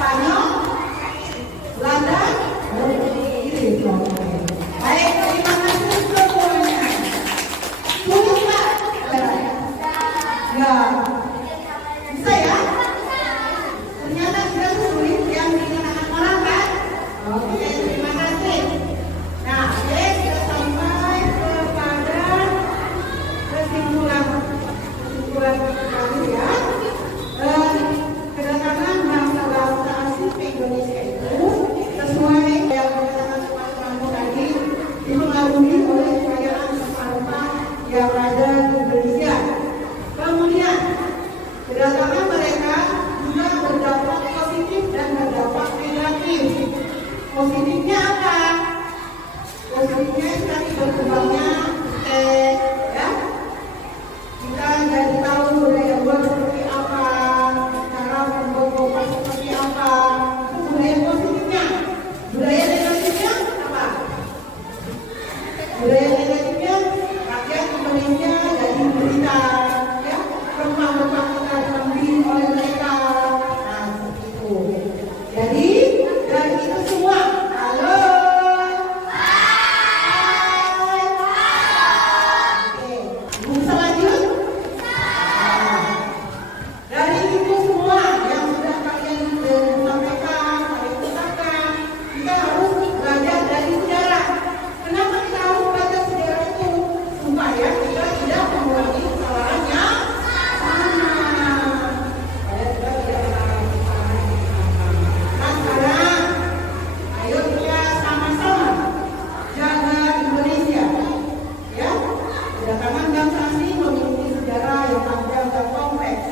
Spanyol, Belanda, Inggris. Baik, terima kasih semuanya. Sulit Pak? Ya, bisa ya? Ternyata tidak sulit yang digunakan orang kan? Oke, terima kasih. Nah, oke, kita sampai kepada kesimpulan kami ya. Kedatangan bangsa-bangsa asing ke Indonesia itu sesuai yang dikatakan teman-teman tadi dipengaruhi oleh kekayaan rempah yang ada di Indonesia. Kemudian kedatangan mereka juga berdampak positif dan berdampak negatif. Positifnya apa? Positifnya tadi berkembangnya ya. Kita jadi tahu budaya luar seperti apa, cara membuat kopi seperti apa. Itu budaya positifnya. Budaya negatifnya apa? Budaya negatifnya rakyat Indonesia jadi menderita, ya, rempah-rempah kita diambil oleh mereka. Nah, seperti itu. Jadi dari itu semua, halo. Oke, bisa lanjut? Dari itu semua yang sudah kalian sampaikan, kalian ucapkan, kita harus belajar dari sejarah. Kenapa kita harus belajar sejarah itu? Supaya kita tidak mengulangi kesalahan yang sama. Supaya kita tidak mengulangi kesalahan yang sama. Nah sekarang, ayo kita sama-sama jaga Indonesia. Ya, kedatangan bangsa asing memiliki sejarah yang panjang dan kompleks.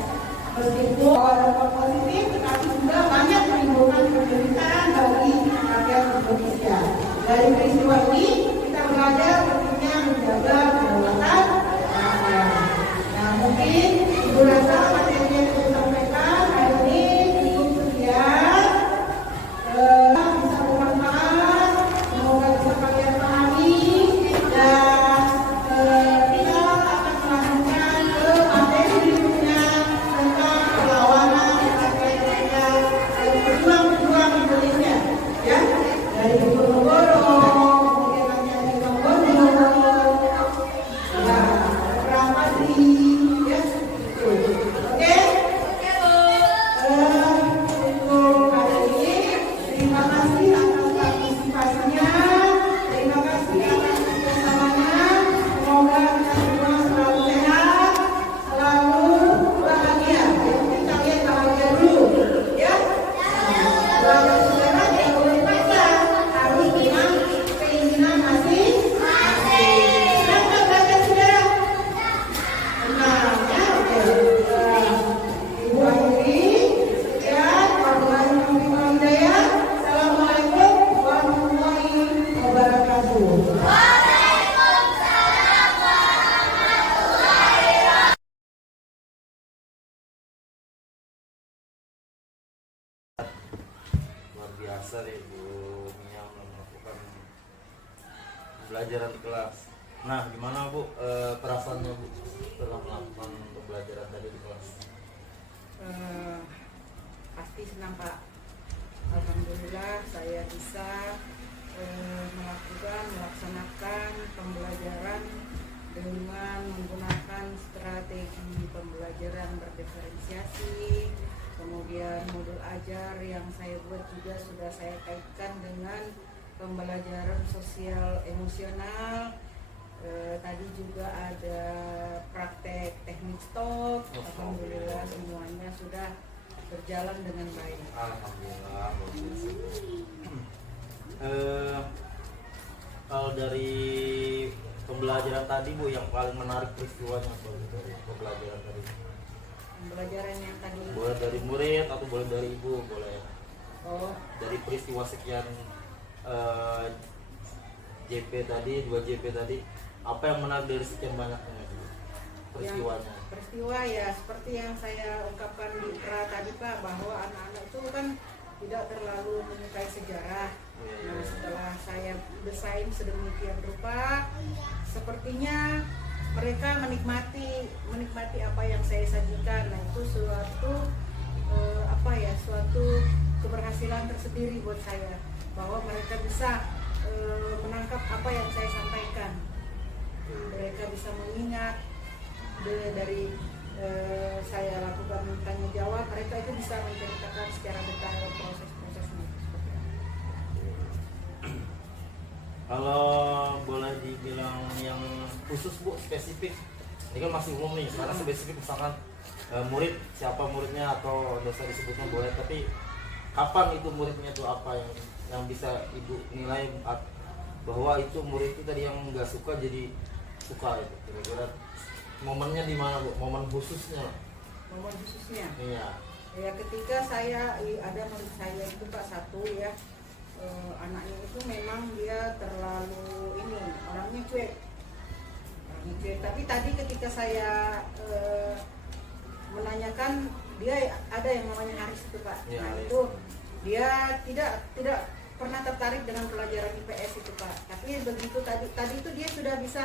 Meskipun dampak positif, tetapi juga banyak menimbulkan penderitaan bagi rakyat Indonesia. Dari peristiwa ini kita belajar pentingnya menjaga kedaulatan rakyat. Nah mungkin Ibu rasa materi yang saya sampaikan hari ini cukup sekian. Bisa bermanfaat, semoga bisa kalian pahami dan kita akan melanjutkan ke materi berikutnya tentang perlawanan rakyat pejuang-pejuang Indonesia, ya, dari Diponegoro, kemudian nanti ada Diponegoro, Perang Pasri, ya, itu. Oke? Untuk hari ini, terima kasih atas partisipasinya, terima kasih atas kerjasamanya. Semoga kita semua selalu sehat, selalu bahagia. Yang penting kalian bahagia dulu, ya. Belajar sejarah tidak boleh paksa, harus dengan keinginan masing-masing. Kenapa belajar sejarah? Benar, ya. Oke. Ibu akhiri, sekian. Wabillahi taufiq wal hidayah. Assalamualaikum warahmatullahi wabarakatuh. Luar biasa deh Bu Mia melakukan pembelajaran di kelas. Nah gimana Bu perasaannya Bu setelah melakukan pembelajaran tadi di kelas? Pasti senang Pak. Alhamdulillah saya bisa melaksanakan pembelajaran dengan menggunakan strategi pembelajaran berdiferensiasi. Kemudian modul ajar yang saya buat juga sudah saya kaitkan dengan pembelajaran sosial emosional. Tadi juga ada praktek teknik stop. Alhamdulillah semuanya sudah berjalan dengan baik. Alhamdulillah. Kalau dari pembelajaran tadi Bu yang paling menarik peristiwanya apa dari pembelajaran tadi? Pembelajaran yang tadi. Boleh dari murid atau boleh dari Ibu, boleh. Oh, Dari peristiwa sekian JP tadi, 2 JP tadi, apa yang menarik dari sekian banyaknya peristiwanya? Peristiwa ya seperti yang saya ungkapkan di pra tadi Pak, bahwa anak-anak itu kan tidak terlalu menyukai sejarah. Nah setelah saya desain sedemikian rupa, sepertinya mereka menikmati apa yang saya sajikan. Nah itu suatu suatu keberhasilan keberhasilan tersendiri buat saya, bahwa mereka bisa menangkap apa yang saya sampaikan. Mereka bisa mengingat dari saya lakukan tanya jawab, mereka itu bisa menceritakan secara detail proses-prosesnya seperti apa. Kalau boleh dibilang yang khusus Bu, spesifik, ini kan masih umum nih, sekarang spesifik misalkan murid, siapa muridnya atau dosa disebutnya boleh, tapi kapan itu muridnya itu apa yang bisa Ibu nilai bahwa itu murid itu tadi yang nggak suka jadi suka itu, kira-kira momennya di mana Bu, momen khususnya? Momen khususnya Iya. ya ketika saya ada murid saya itu Pak satu ya, anaknya itu memang dia terlalu ini orangnya cuek, tapi tadi ketika saya menanyakan, dia ada yang namanya Haris itu Pak. Ya, Nah Haris. itu dia tidak pernah tertarik dengan pelajaran IPS itu Pak, tapi begitu tadi itu dia sudah bisa,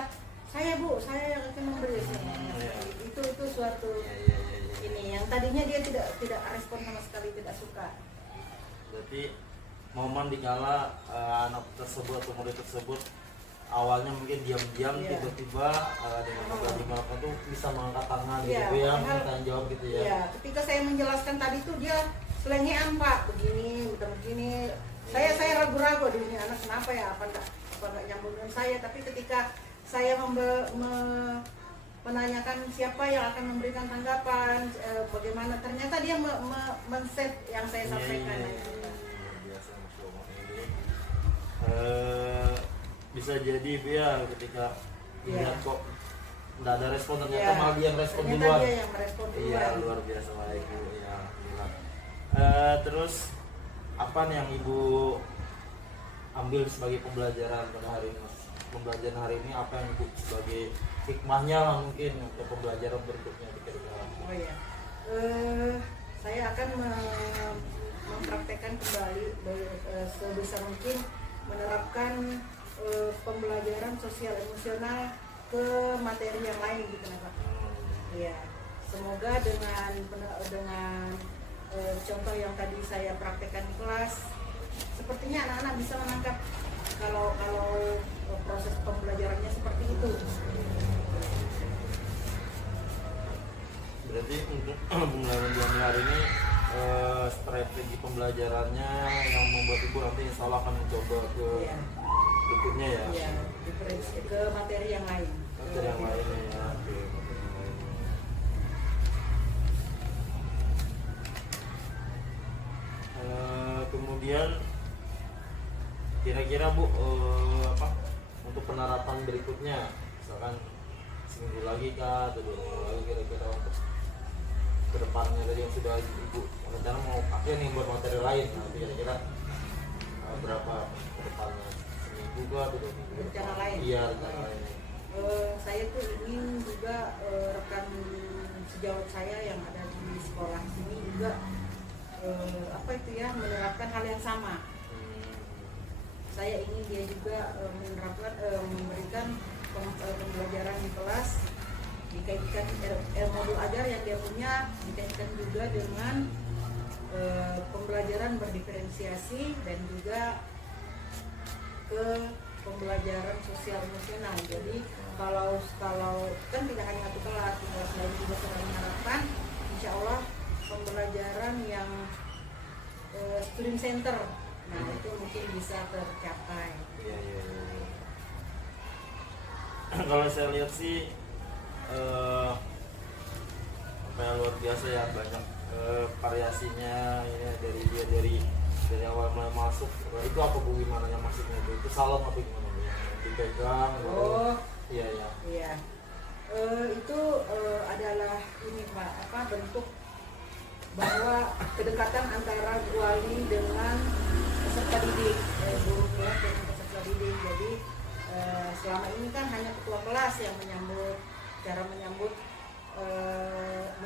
saya Bu, saya yang akan memberi. Ya. Itu suatu Iya. ini yang tadinya dia tidak respon sama sekali, tidak suka. Berarti momen dikala anak tersebut atau murid tersebut awalnya mungkin diam-diam, Iya. tiba-tiba dengan belajar melakukan itu bisa mengangkat tangan Iya, gitu ya, padahal- tanya jawab gitu ya. Iya, ketika saya menjelaskan tadi tuh dia selengean Pak, begini, udah begini. Saya ragu-ragu di ini anak kenapa ya, apa enggak nyambung dengan saya. Tapi ketika saya menanyakan siapa yang akan memberikan tanggapan, bagaimana, ternyata dia men-set yang saya sampaikan. Iya. Luar biasa, Masya Allah. Ini, bisa jadi ya ketika Iya. melihat kok nggak ada respon, ternyata Iya. malah dia yang respon Ternyata duluan. dia yang merespon Iya, duluan. luar biasa baik Bu ya. Gila. Terus apa nih yang Ibu ambil sebagai pembelajaran pada hari ini Mas? Pembelajaran hari ini apa yang Ibu sebagai hikmahnya lah mungkin untuk pembelajaran berikutnya kira-kira? Oh iya, saya akan mempraktekkan kembali sebisa mungkin menerapkan pembelajaran sosial emosional ke materi yang lain gitu Pak. Iya, semoga dengan contoh yang tadi saya praktekkan di kelas, sepertinya anak-anak bisa menangkap kalau proses pembelajarannya seperti itu. Berarti untuk pembelajaran di hari ini strategi pembelajarannya yang membuat Ibu nanti insya Allah akan mencoba ke Iya. berikutnya ya. Iya, ke materi yang lain. Materi yang lainnya ya. Oke, materi yang lainnya. Kemudian kira-kira Bu apa untuk penerapan berikutnya, misalkan seminggu lagi kah atau 2 minggu lagi kira-kira untuk kedepannya tadi yang sudah Ibu rencana mau pakai nih buat materi lain, nah kira-kira berapa kedepannya, seminggu kah atau 2 minggu? Rencana lain? Iya, rencana lain. Saya tuh ingin juga rekan sejawat saya yang ada di sekolah sini juga apa itu ya, menerapkan hal yang sama. Saya ingin dia juga menerapkan memberikan pembelajaran di kelas, dikaitkan modul ajar yang dia punya, dikaitkan juga dengan pembelajaran berdiferensiasi dan juga ke pembelajaran sosial emosional. Jadi kalau kan tidak hanya satu kelas, selain juga sedang mengharapkan insya Allah pembelajaran yang student center, nah itu mungkin bisa tercapai. Iya. Kalau saya lihat sih apa yang luar biasa ya, banyak variasinya ini dari awal mulai masuk. Itu apa Bu, gimana yang maksudnya itu salam apa gimana Bu? Yang dipegang Oh iya. iya, itu adalah ini Pak, apa bentuk bahwa kedekatan antara wali dengan peserta didik, guru kelas dengan peserta didik. Jadi selama ini kan hanya ketua kelas yang menyambut, cara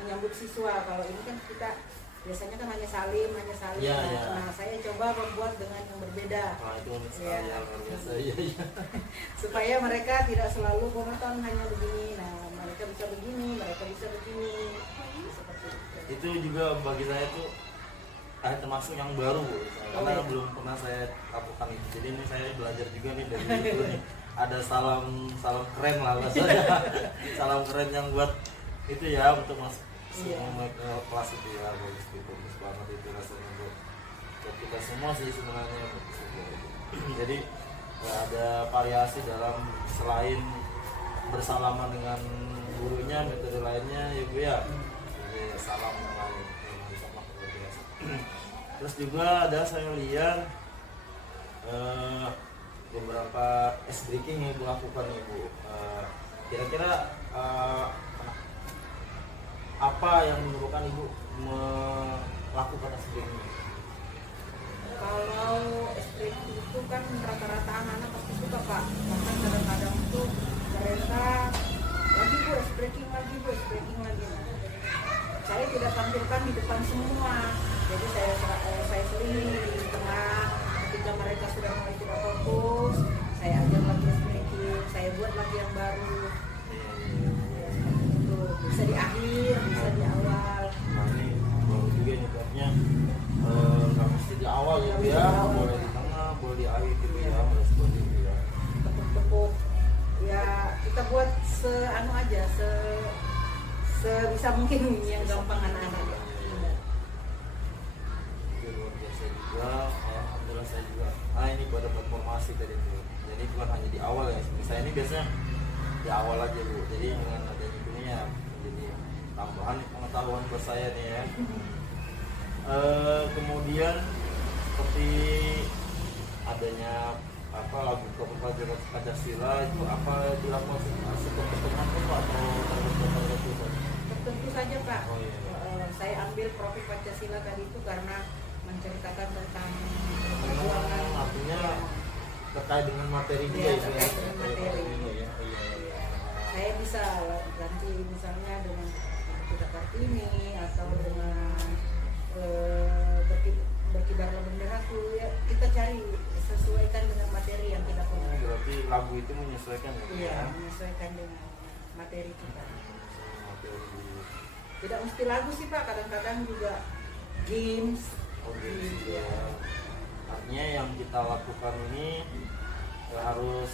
menyambut siswa. Kalau ini kan kita biasanya kan hanya salim. Iya, iya. Nah saya coba membuat dengan yang berbeda. Nah itu Iya. yang luar biasa. Iya. Supaya mereka tidak selalu monoton hanya begini. Nah mereka bisa begini, mereka bisa begini, seperti itu. Itu juga bagi saya tuh termasuk yang baru Bu, karena iya. belum pernah saya lakukan itu. Jadi ini saya belajar juga nih dari Ibu nih. Ada salam keren lah bahasanya. Salam keren yang buat itu ya untuk masuk Iya. semua ke kelas itu ya, bagus banget itu rasanya buat kita semua sih sebenarnya. Jadi ada variasi dalam selain bersalaman dengan gurunya, metode lainnya ya Bu ya. Jadi salam yang lain sama luar biasa. Terus juga ada saya lihat beberapa ice breaking yang Ibu lakukan Ibu. Kira-kira apa yang menyebabkan Ibu melakukan ice breaking? Kalau SPG itu kan rata-rata anak-anak pasti suka Pak. Bahkan kadang-kadang tuh mereka lagi Bu breaking lagi. Saya tidak tampilkan di depan semua. Jadi saya selingi di tengah. Ketika mereka sudah mulai tidak fokus, saya ajak lagi breaking. Saya buat lagi yang baru. Itu bisa di akhir, bisa di awal. Nah ini baru juga nih babnya, nggak mesti di awal ya Bu ya, boleh di tengah, boleh di akhir gitu ya, boleh seperti itu ya. Tepuk-tepuk. Ya kita buat sebisa mungkin yang gampang anak-anak ya. Itu luar biasa juga. Alhamdulillah saya juga ini buat dapat informasi dari itu. Jadi bukan hanya di awal ya, saya ini biasanya di awal aja Bu. Jadi dengan adanya ini ya jadi tambahan pengetahuan buat saya nih ya. Kemudian seperti adanya lagu pembelajaran Pancasila itu apa dilakukan seperti tertentu atau tertentu saja? Tentu saja Pak. Oh, iya. Saya ambil profil Pancasila tadi itu karena menceritakan tentang Memang artinya terkait dengan materi dia Iya, itu ya. terkait dengan materi. Iya. Saya bisa ganti misalnya dengan tidak Kartini atau dengan berkibarlah benderaku ya, kita cari sesuaikan dengan materi yang kita punya. Berarti lagu itu menyesuaikan ya? Iya, menyesuaikan dengan materi kita. Materi. Tidak mesti lagu sih Pak, kadang-kadang juga games. Oh, gitu ya. Artinya yang kita lakukan ini harus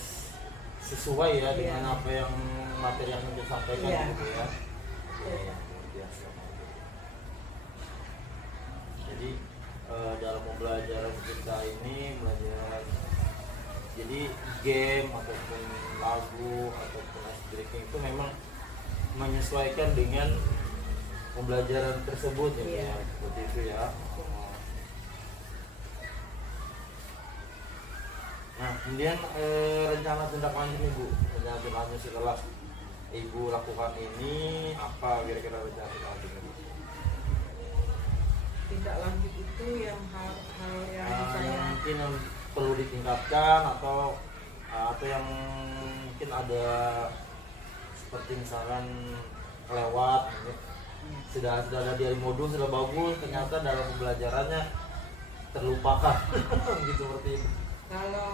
sesuai ya dengan Iya. apa yang materi yang kita sampaikan Iya. gitu ya. Iya, luar biasa. Jadi dalam pembelajaran kita ini belajar jadi game ataupun lagu ataupun ice breaking itu memang menyesuaikan dengan pembelajaran tersebut ya, Iya. ya seperti itu ya. Nah kemudian rencana tindak lanjut nih Bu, rencana tindak lanjut setelah Ibu lakukan ini apa kira-kira rencana tindak lanjutnya? Tindak lanjut itu yang hal yang saya Yang mungkin yang perlu ditingkatkan atau yang mungkin ada seperti misalkan kelewat gitu. sudah ada di modul sudah bagus ternyata dalam pembelajarannya terlupakan gitu seperti itu. Kalau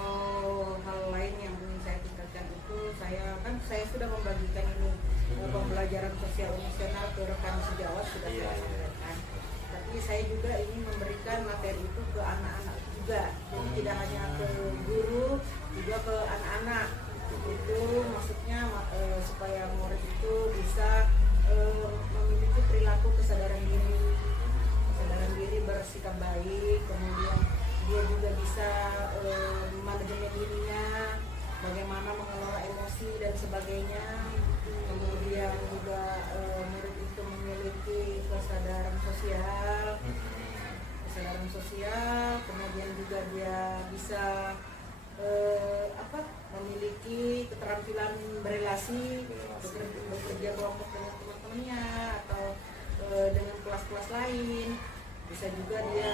hal lain yang ingin saya tingkatkan itu saya sudah membagikan ini pembelajaran sosial emosional ke rekan sejawat sudah Iya, saya iya. sampaikan. Tapi saya juga ingin memberikan materi itu ke anak-anak juga. Jadi tidak hanya ke guru, juga ke anak-anak. Itu maksudnya supaya murid itu bisa memiliki perilaku kesadaran diri bersikap baik, kemudian dia juga bisa manajemen dirinya, bagaimana mengelola emosi dan sebagainya. Kemudian juga murid itu memiliki kesadaran sosial, kemudian juga dia bisa memiliki keterampilan berelasi, bekerja kelompok dengan teman-temannya atau dengan kelas-kelas lain. Bisa juga dia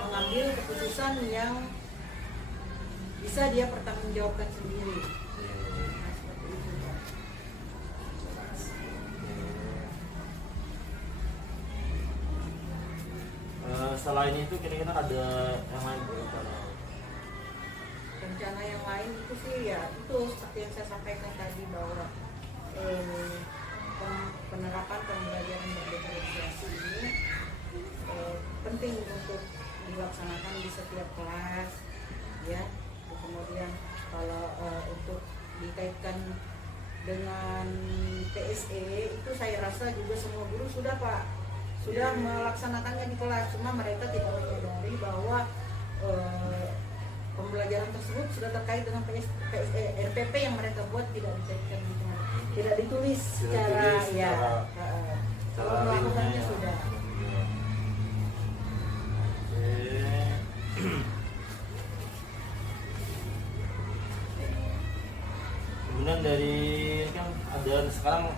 mengambil keputusan yang bisa dia pertanggungjawabkan sendiri. Nah, seperti itu, Pak. Selain itu kira-kira ada yang lain Rencana yang lain itu sih ya itu seperti yang saya sampaikan tadi bahwa penerapan pembelajaran berdiferensiasi ini penting untuk dilaksanakan di setiap kelas, ya. Kemudian kalau untuk dikaitkan dengan PSE itu saya rasa juga semua guru sudah Pak, sudah melaksanakannya di kelas, cuma mereka tidak menyadari bahwa pembelajaran tersebut sudah terkait dengan PSE RPP yang mereka buat tidak dikaitkan gitu, tidak ditulis secara kalau melakukannya sudah. Kemudian dari kan ada sekarang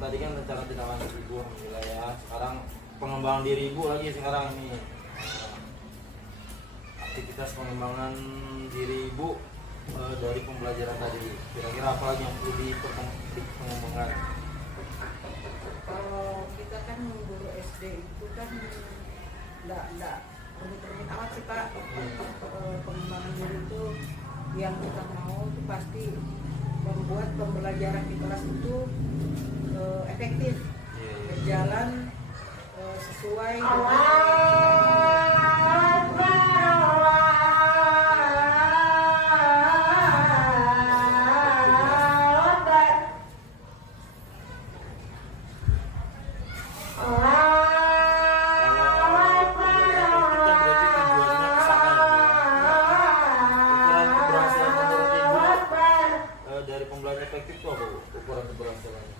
tadi kan rencana tindak lanjut Ibu alhamdulillah ya. Sekarang pengembangan diri Ibu lagi sekarang ini. Aktivitas pengembangan diri Ibu dari pembelajaran tadi. Kira-kira apa lagi yang perlu dikembangkan? Kalau kita kan guru SD itu kan enggak rumit-rumit amat sih Pak. Pengembangan diri itu yang kita mau itu pasti membuat pembelajaran di kelas itu efektif, berjalan sesuai dari pembelajaran efektif itu apa Bu? Ukuran keberhasilannya?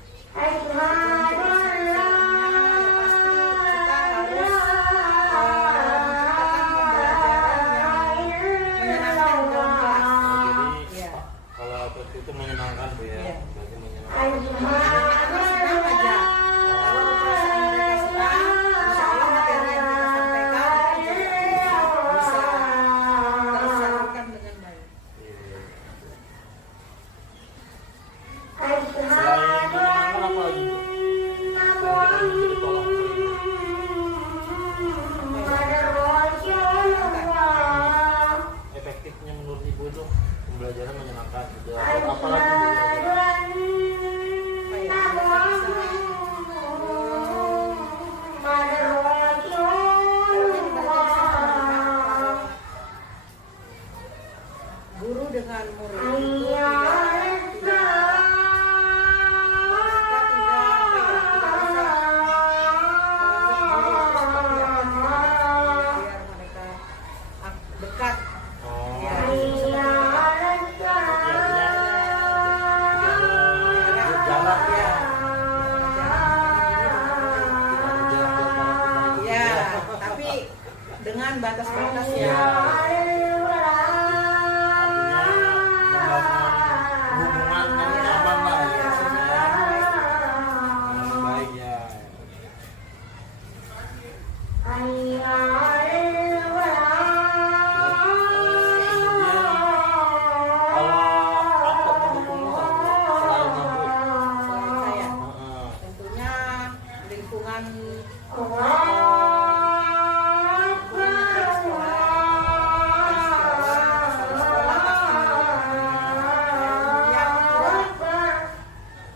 Kalau efektif itu menyenangkan Bu ya? Iya. Berarti menyenangkan. Efektifnya menurut Ibu itu pembelajaran menyenangkan juga. Apalagi guru dengan murid itu tidak dekat. Tapi dengan batas-batas ya.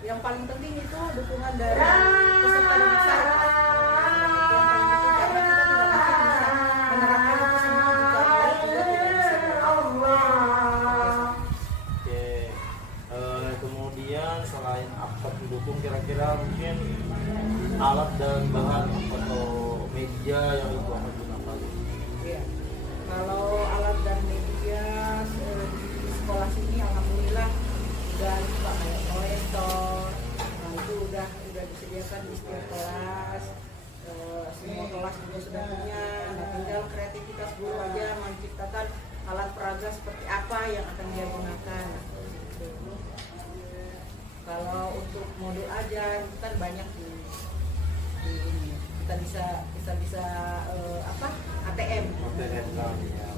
Yang paling penting itu dukungan dari peserta didik saya. Yang paling penting karena kita tidak mungkin bisa menerapkan itu semua jika murid juga tidak bisa. Oke. Kemudian selain aktor didukung, kira-kira mungkin alat dan bahan atau media yang Ibu akan gunakan? Iya. Kalau alat dan media di sekolah sini alhamdulillah udah Pak kayak proyektor, nah itu udah disediakan di setiap kelas. Semua kelas juga sudah punya. Nah tinggal kreativitas guru aja menciptakan alat peraga seperti apa yang akan dia gunakan. Kalau untuk modul ajar itu kan banyak di ini. Kita bisa ATM. Ya.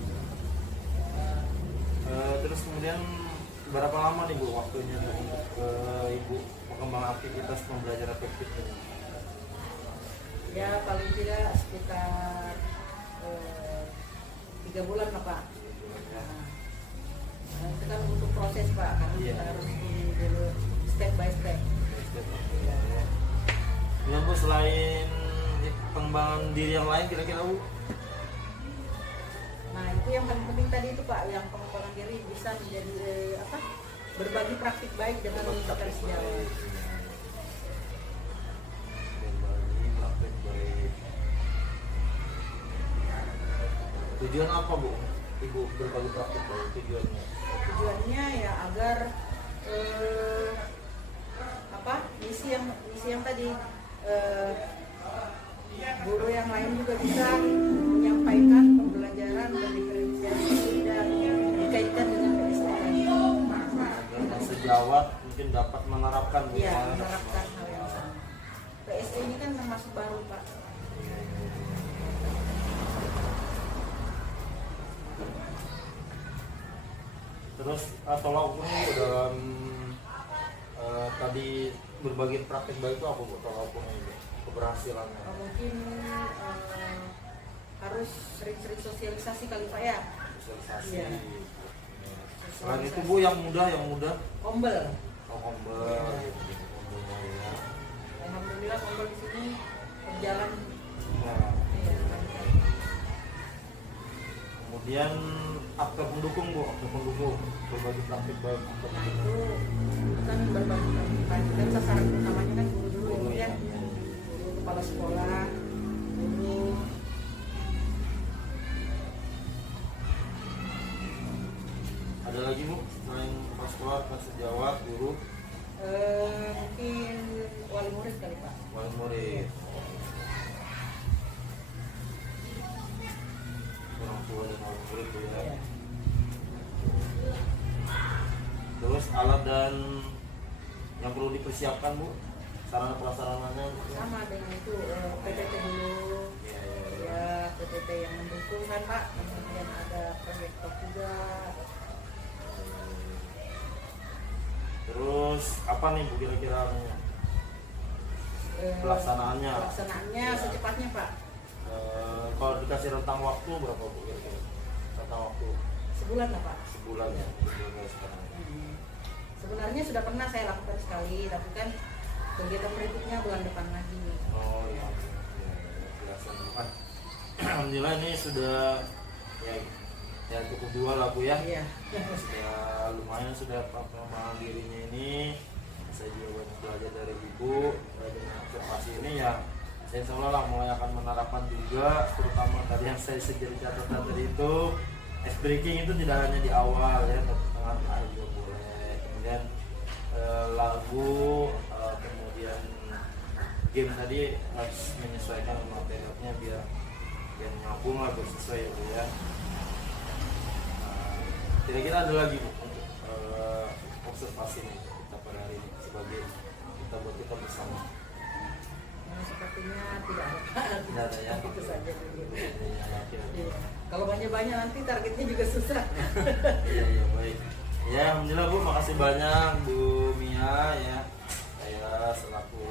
Terus kemudian berapa lama nih Bu waktunya untuk Ibu pengembangan aktivitas pembelajaran efektif ini? Ya paling tidak sekitar 3 bulan lah Pak. Nah, itu kan untuk proses Pak, karena kita harus dulu step by step. Ya Bu, selain pengembangan diri yang lain kira-kira Bu? Nah itu yang paling penting tadi itu Pak, yang pengembangan diri bisa menjadi berbagi praktik baik dengan rekan sejawat. Berbagi praktik baik. Tujuan apa Bu? Ibu berbagi praktik baik tujuannya? Tujuannya ya agar misi yang tadi guru yang lain juga bisa menyampaikan pembelajaran dan diferensiasi dan dikaitkan dengan PSDM. Agar sejawat mungkin dapat menerapkan Bu, Iya, ya. menerapkan hal yang sama. PSE ini kan termasuk baru Pak. Terus tolak ukurnya Bu, dalam tadi berbagi praktik baik itu apa Bu, tolak ukurnya Bu? Keberhasilannya? Mungkin harus sering-sering sosialisasi kali Pak ya. Sosialisasi. Iya. Selain itu Bu, yang muda Ombel. kombel ya. Alhamdulillah Ombel di sini berjalan. Nah, Iya, kemudian aktor pendukung Bu, berbagi praktik baik aktor nah pendukung. itu kan berbagi kan sasaran utamanya kan guru dulu Guru, ya, ya. guru kepala sekolah, guru. Ada lagi Bu, selain pas sekolah, pas sejawat, guru, Mungkin wali murid kali Pak. wali murid, orang tua dan wali murid Bu ya. Iya. Terus alat dan yang perlu dipersiapkan Bu, sarana prasarananya Bu. Sama dengan itu PTT dulu, Ya, ya PTT yang mendukung kan Pak. Kemudian ada proyektor juga. Terus apa nih Bu kira-kira anunya? Pelaksanaannya. Pelaksanaannya Ya. secepatnya Pak. Kalau dikasih rentang waktu berapa Bu kira-kira? Rentang waktu Sebulan lah Pak. sebulan ya, sebulan sekarang. Sebenarnya sudah pernah saya lakukan sekali, tapi kan kegiatan berikutnya bulan depan lagi. Oh iya, jelasan Bu kan. Alhamdulillah ini sudah ya cukup dua lah Bu ya. Iya. Sudah lumayan, sudah pengembangan dirinya ini. Saya juga banyak belajar dari Ibu. Dengan observasi ini ya saya seolah mulai akan menerapkan juga, terutama tadi yang saya jadi catatan tadi itu, ice breaking itu tidak hanya di awal ya, tapi tengah tengah juga boleh. Kemudian lagu, kemudian game tadi harus menyesuaikan materialnya biar nyambung lah, sesuai ya Bu ya. Kira-kira ada lagi Bu untuk observasi nih kita pada hari ini sebagai kita buat kita bersama. Nah, sepertinya tidak ada Pak. Tidak ada ya. Itu saja dulu. Ya. Iya. Kalau banyak-banyak nanti targetnya juga susah. Iya baik. Ya alhamdulillah Bu, makasih banyak Bu Mia ya. Saya selaku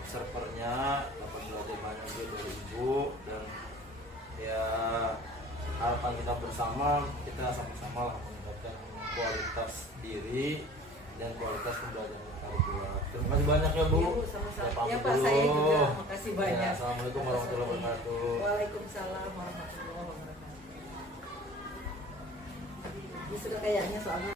observernya dapat belajar banyak juga dari Ibu, dan ya harapan kita bersama, kita sama-sama lah meningkatkan kualitas diri dan kualitas pembelajaran kita berdua. Terima kasih banyak ya Bu. Iya, Bu, sama-sama. Saya pamit Ya, Pak, dulu. saya juga makasih banyak. Ya, Assalamualaikum warahmatullahi wabarakatuh. Waalaikumsalam warahmatullahi wabarakatuh. Ini sudah kayaknya soalnya